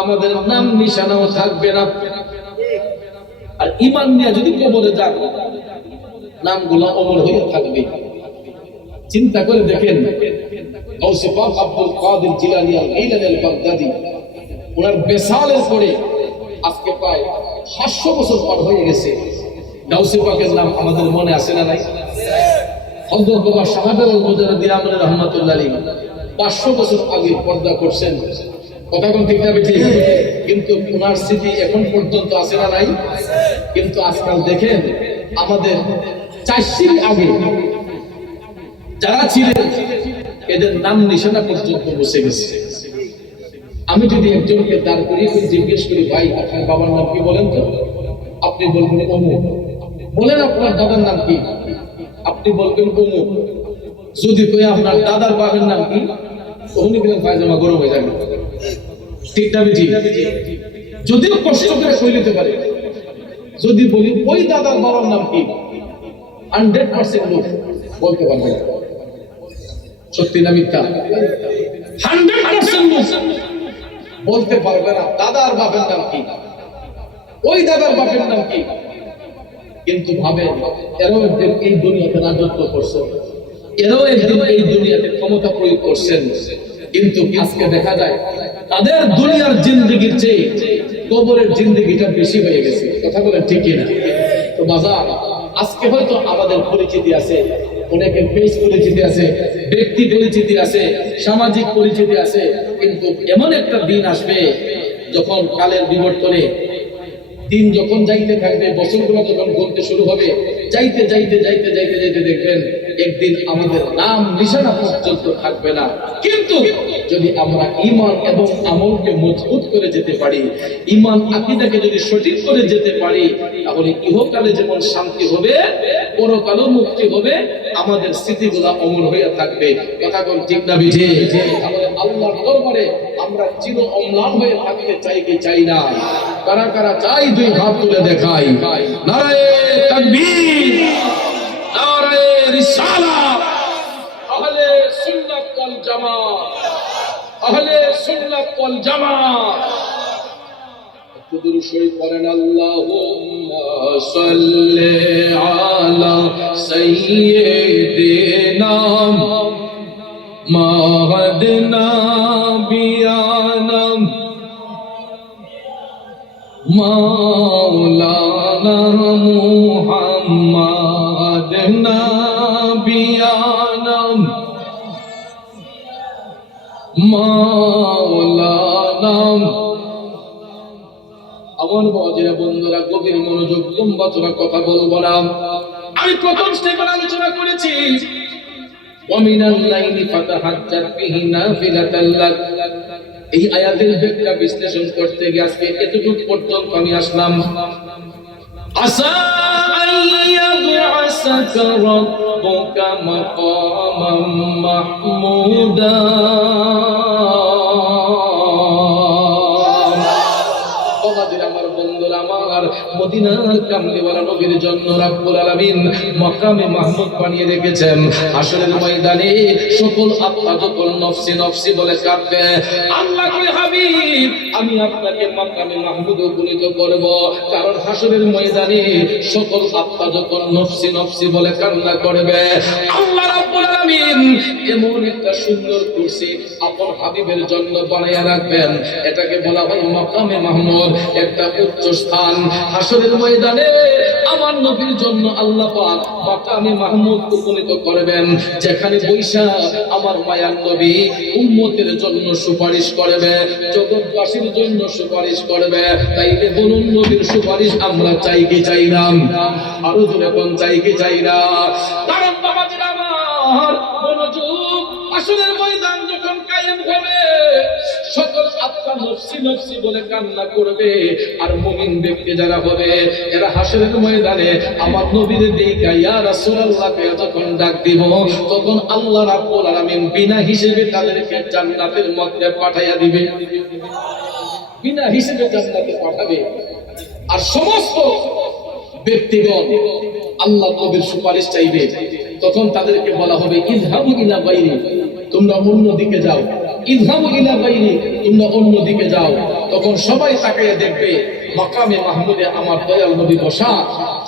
আমাদের নাম নিশানাও থাকবে না। আর ঈমান নিয়ে যদি কবরে যান, নামগুলো অমর হয়ে থাকবে। চিন্তা করে দেখেন, গাউসে পাক আব্দুল কাদের জিলানী আল-গীলানী আল-বাগদাদী, ওনার বেসালের পরে আজকে প্রায় 500 বছর পার হয়ে গেছে। গাউসে পাকের নাম আমাদের মনে আছে না নাই? হযরত বাবা শাহাদাত মুজাদ্দিদ আমর রাহমাতুল্লাহ আলাইহি 500 বছর আগে পর্দা করছেন। কথা কোন ঠিক না বেঠিক? কিন্তু ওনার স্মৃতি এখন পর্যন্ত আছে না নাই? কিন্তু আজকাল দেখেন আমাদের 400 আগে যারা ছিলেন এদের নাম নিশানা পর্যন্ত বসে গেছে। আমি যদি একজনকে দাঁড় করিয়ে জিজ্ঞেস করি, ভাই আপনার বাবার নাম কি বলেন তো? আপনি বলবেন অমুক। বলেন আপনার দাদার নাম কি? আপনি বলবেন অমুক। যদি কই আপনার দাদার বাবার নাম কি, ওখানে গেলে পায়জামা গরম হয়ে যাবে। ঠিক না বেটি? যদিও কষ্ট করে কই নিতে পারে, যদি বলি ওই দাদার বাবার নাম কি, 100% লোক বলতে পারবে না। সত্যি না মিথ্যা? 100% লোক বলতে পারবে না দাদার বাপের নাম কি, ওই দাদার বাপের নাম কি। কিন্তু ভাবে এরাও একদিন এই দুনিয়াতে রাজত্ব করছেন, এরাও একদিন এই দুনিয়াতে ক্ষমতা প্রয়োগ করছেন, কিন্তু আজকে দেখা যায় তাদের দুনিয়ার জিন্দেগির চেয়ে কবরের জিন্দেগিটা বেশি হয়ে গেছে। কথা বলেন ঠিক কিনা? তো বাজার আজকে হয়তো আমাদের পরিচিতি আছে, অনেকের পেজ পরিচিতি আছে, ব্যক্তি পরিচিতি আছে, সামাজিক পরিচিতি আছে, কিন্তু এমন একটা দিন আসবে যখন কালের বিবর্তনে দিন যখন যাইতে থাকবে, বছরগুলো যখন গড়তে শুরু হবে, যাইতে যাইতে যাইতে যাইতে যাইতে দেখবেন একদিন আমাদের নাম নিশানা পর্যন্ত থাকবে না। কিন্তু যদি আমরা ঈমান এবং আমলকে মজবুত করে যেতে পারি, ঈমান আকীদাকে যদি সঠিক করে যেতে পারি, তাহলে ইহকালে যেমন শান্তি হবে, পরকালেও মুক্তি হবে, আমাদের স্মৃতিগুলো অমর হয়ে থাকবে। কথা বল ঠিক না বিজে? তাহলে আল্লাহর দরবারে আমরা চির অম্লান হয়ে থাকতে চাই কি চাই না? কারা কারা চাই দুই হাত তুলে দেখাই। নারায়ে তাকবীর, নারায়ে রিসালাত, আহলে সুন্নাত ওয়াল জামাত, আহলে সুন্নাত ওয়াল জামাত। দুরূদ শরীফ পড়েন, আল্লাহুম্মা সাল্লি আলা সাইয়্যিদিনা মাওলানা বিয়ানা মাওলানা মুহাম্মদ নাবিয়ানা মাওলানা। আমার বাজেরা বন্ধুরা, গভীর মনোযোগ, লম্বা চড়া কথা বলবো না। আমি প্রথম স্টেপে আলোচনা করেছি ওয়ামিনাল লাইলি ফাতাহাজ্জাত বিহি নাফিলাতাল লাক। এই আয়াতের ব্যাখ্যা বিশ্লেষণ করতে গিয়ে আজকে এতটুকু পর্যন্ত আমি আসলাম। আসা আইয়াবআসাকা রাব্বুকা মাকামান মাহমুদা। আমার বন্ধুরা, আমার মদিনার কামলিওয়ালা নবীর জন্য রব্বুল আলামিন মাকামে মাহমুদ বানিয়ে রেখেছেন। হাসরের ময়দানে সকল আত্মা যখন নফসি নফসি বলে কাঁদবে, আল্লাহ কই হাবিব আমি আপনাকে মাকামে মাহমুদ উপনীত করব। কারণ হাসরের ময়দানে সকল আত্মা যখন নফসি নফসি বলে কান্না করবে, আল্লাহ রব্বুল আলামিন এমন একটা সুন্দর কুরসি আপন হাবিবের জন্য বানায়া রাখবেন। এটাকে বলা হয় মাকামে মাহমুদ, একটা উচ্চ স্থান। হাসরের ময়দানে আমার নবীর জন্য আল্লাহ পাক মাকামে মাহমুদ উপনীত করবেন, যেখানে বৈশা আমার মায়ার নবী উম্মতের জন্য সুপারিশ করবে, জগৎবাসীর জন্য সুপারিশ করবে। তাইলে বলুন, নবীর সুপারিশ আমরা চাই কি চাই না? আরো জোরে কোন চাই কি চাই না? কারণ বাবাজিরা আমার মনোযোগ, হাসরের ময়দান যখন কায়েম হবে, সকল আত্মা নফসি নফসি বলে কান্না করবে, আর মুমিন ব্যক্তি যারা হবে এরা হাসরের ময়দানে আমার নবীর দিকে ইয়া রাসূলুল্লাহকে যখন ডাক দিব, তখন আল্লাহ রাব্বুল আলামিন বিনা হিসেবে তাদেরকে জান্নাতের মধ্যে পাঠাইয়া দিবে, বিনা হিসেবে জান্নাতে পাঠাবে। আর সমস্ত ব্যক্তিগণ আল্লাহ নবীর সুপারিশ চাইবে, তখন তাদেরকে বলা হবে ইযহাবু ইলা গায়রি, তোমরা অন্য দিকে যাও, ইযহাবু ইলা গায়রি, তোমরা অন্য দিকে যাও। তখন সবাই তাকিয়ে দেখবে মাকামে মাহমুদে আমার দয়াল নবী বসা।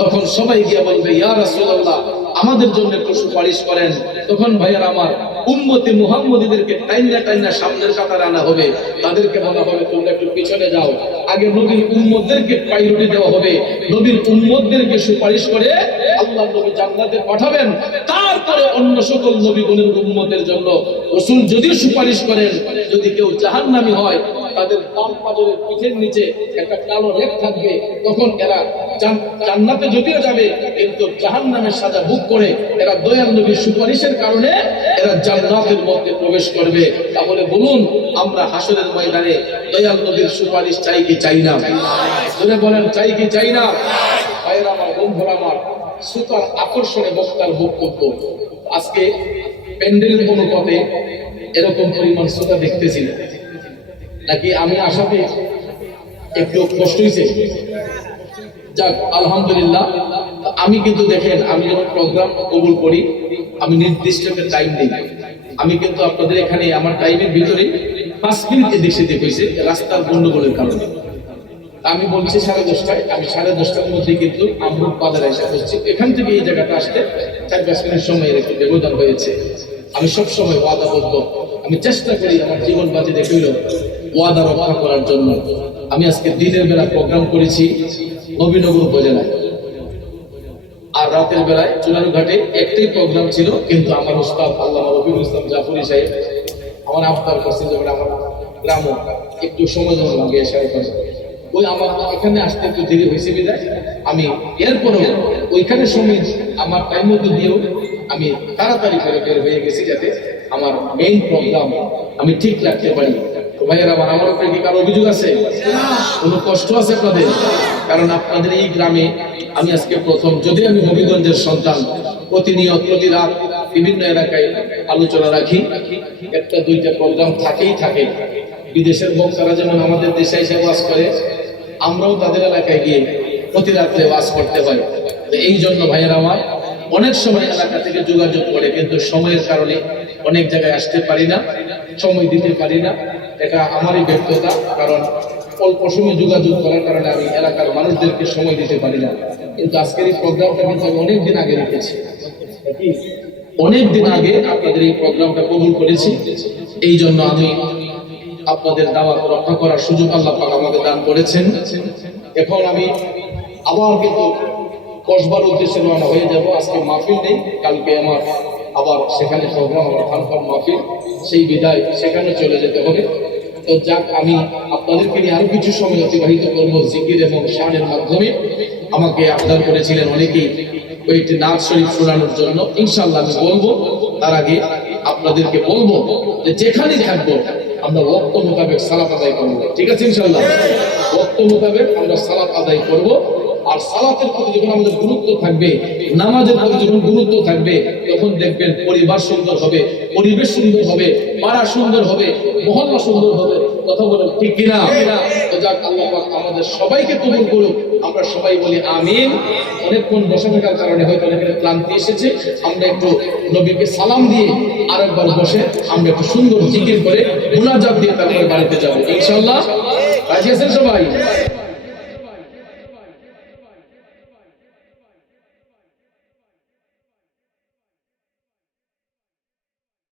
তখন সবাই গিয়ে বলবে ইয়া রাসূলুল্লাহ, আমাদের জন্য একটু সুপারিশ করেন। তখন ভাইয়ার আমার উম্মতে মুহাম্মদীদেরকে টাইনা টাইনা সামনের কাতারে আনা হবে, তাদেরকে বলা হবে তোমরা একটু পিছনে যাও। আগে নবীর উম্মতদেরকে প্রায়োরিটি দেওয়া হবে, নবীর উম্মতদেরকে সুপারিশ করে আল্লাহ নবী জান্নাতে পাঠাবেন, তারপরে অন্য সকল নবীগণের উম্মতের জন্য রাসূল যদি সুপারিশ করেন, যদি কেউ জাহান্নামী হয় তাদের ডান পাজরের পিঠের নিচে একটা কালো রেখ থাকবে, তখন এরা জান্নাতে যদিও যাবে কিন্তু জাহান্নামের সাজা ভোগ করে এরা দয়াল নবীর সুপারিশের কারণে এরা জান্নাতের মধ্যে প্রবেশ করবে। তাহলে বলুন, আমরা হাসরের ময়দানে দয়াল নবীর সুপারিশ চাই কি চাই না? জোরে বলেন, চাই কি চাই না? ভাইরা আমার, বন্ধুরা আমার, শ্রোতার আকর্ষণে বক্তার বক্তব্য। আজকে প্যান্ডেলের অনুপাতে এরকম পরিমাণ শ্রোতা দেখতেছি না, নাকি আমি আসাতে একটু কষ্ট হয়েছে? যাক, আলহামদুলিল্লাহ। আমি কিন্তু দেখেন, আমি যখন প্রোগ্রাম কবুল করি আমি নির্দিষ্ট একটা টাইম দিই। আমি কিন্তু আপনাদের এখানে আমার টাইমের ভিতরে 5 মিনিট এদিক সেদিক হয়েছে রাস্তার গন্ডগোলের কারণে। আমি বলছি 10:30টায়, আমি 10:30টার মধ্যে কিন্তু আমরুদ বাজারে এসে বসছি। এখান থেকে এই জায়গাটা আসতে 4-5 মিনিট সময়ের একটু ব্যবধান হয়েছে। আমি সব সময় ওয়াদা করব, আমি চেষ্টা করি আমার জীবন বাজি রেখেও ওয়াদা রক্ষা করার জন্য। আমি আজকে দিনের বেলা প্রোগ্রাম করেছি নবীনগর উপজেলায়, আর রাতের বেলায় চুনারুঘাটে একটাই প্রোগ্রাম ছিল, কিন্তু আমার উস্তাদ আল্লামা রফিকুল ইসলাম জাফরি সাহেব আমার আবদার করছেন যে আমার গ্রাম একটু সময় জন্য লাগে এসে, ওই আমার এখানে আসতে একটু দেরি হয়েছে বিদায় আমি এরপরেও ওইখানে সময় আমার টাইম মতো দিয়েও আমি তাড়াতাড়ি করে বের হয়ে গেছি, যাতে আমার মেইন প্রোগ্রাম আমি ঠিক রাখতে পারি। তো ভাইয়েরা আমার উপরে কি কারো অভিযোগ আছে? কোনো কষ্ট আছে আপনাদের? কারণ আপনাদের এই গ্রামে আমি আজকে প্রথম, যদি আমি হবিগঞ্জের সন্তান, প্রতিনিয়ত প্রতি রাত বিভিন্ন এলাকায় আলোচনা রাখি, 1-2টা প্রোগ্রাম থাকেই থাকে। বিদেশের বক্তারা যেমন আমাদের দেশে এসে ওয়াজ করে, আমরাও তাদের এলাকায় গিয়ে প্রতি রাত্রে ওয়াজ করতে হয়। তো এই জন্য ভাইয়েরা আমার অনেক সময় এলাকা থেকে যোগাযোগ করে, কিন্তু সময়ের কারণে অনেক জায়গায় আসতে পারি না, সময় দিতে পারি না। এটা আমারই ব্যর্থতা, কারণ অল্প সময় যোগাযোগ করার কারণে আমি এলাকার মানুষদেরকে সময় দিতে পারি না। কিন্তু আজকের এই প্রোগ্রামটা কিন্তু আমি অনেকদিন আগে রেখেছি, অনেকদিন আগে আপনাদের এই প্রোগ্রামটা কবুল করেছি। এই জন্য আমি আপনাদের দাওয়াত রক্ষা করার সুযোগ আল্লাহ পাক আমাকে দান করেছেন। এখন আমি আবার কিন্তু কসবার উদ্দেশ্যে রওনা হয়ে যাব। আজকে মাহফিল নেই, কালকে আমার আবার সেখানে প্রোগ্রাম, আমার খানকার মাহফিল, সেই বিদায় সেখানে চলে যেতে হবে। তো যাক, আমি আপনাদেরকে নিয়ে আরো কিছু সময় অতিবাহিত করবো জিকির এবং শানের মাধ্যমে। আমাকে আবদার করেছিলেন অনেকেই কয়েকটি নাচ শরীফ শোনানোর জন্য, ইনশাআল্লাহ আমি বলবো। তার আগে আপনাদেরকে বলবো যে যেখানেই থাকবো আমরা ওয়াক্ত মোতাবেক সালাত আদায় করবো, ঠিক আছে? ইনশাআল্লাহ ওয়াক্ত মোতাবেক আমরা সালাত আদায় করব। আর সালাতের প্রতি যখন আমাদের গুরুত্ব থাকবে, নামাজের প্রতি যখন গুরুত্ব থাকবে, তখন দেখবেন পরিবার সুন্দর হবে, পরিবেশ সুন্দর হবে, পাড়া সুন্দর হবে, মহল্লা সুন্দর হবে। কথা বলেন ঠিক কিনা? তো যাক, আল্লাহ পাক আমাদের সবাইকে কবুল করুক। আমরা সবাই বলি আমিন। অনেকক্ষণ বসে থাকার কারণে হয়তো অনেকের ক্লান্তি এসেছে, আমরা একটু নবীকে সালাম দিয়ে আরেকবার বসে আমরা একটু সুন্দর জিকির করে মুনাজাত দিয়ে তারপরে বাড়িতে যাবো ইনশাআল্লাহ। রাজি আছেন সবাই?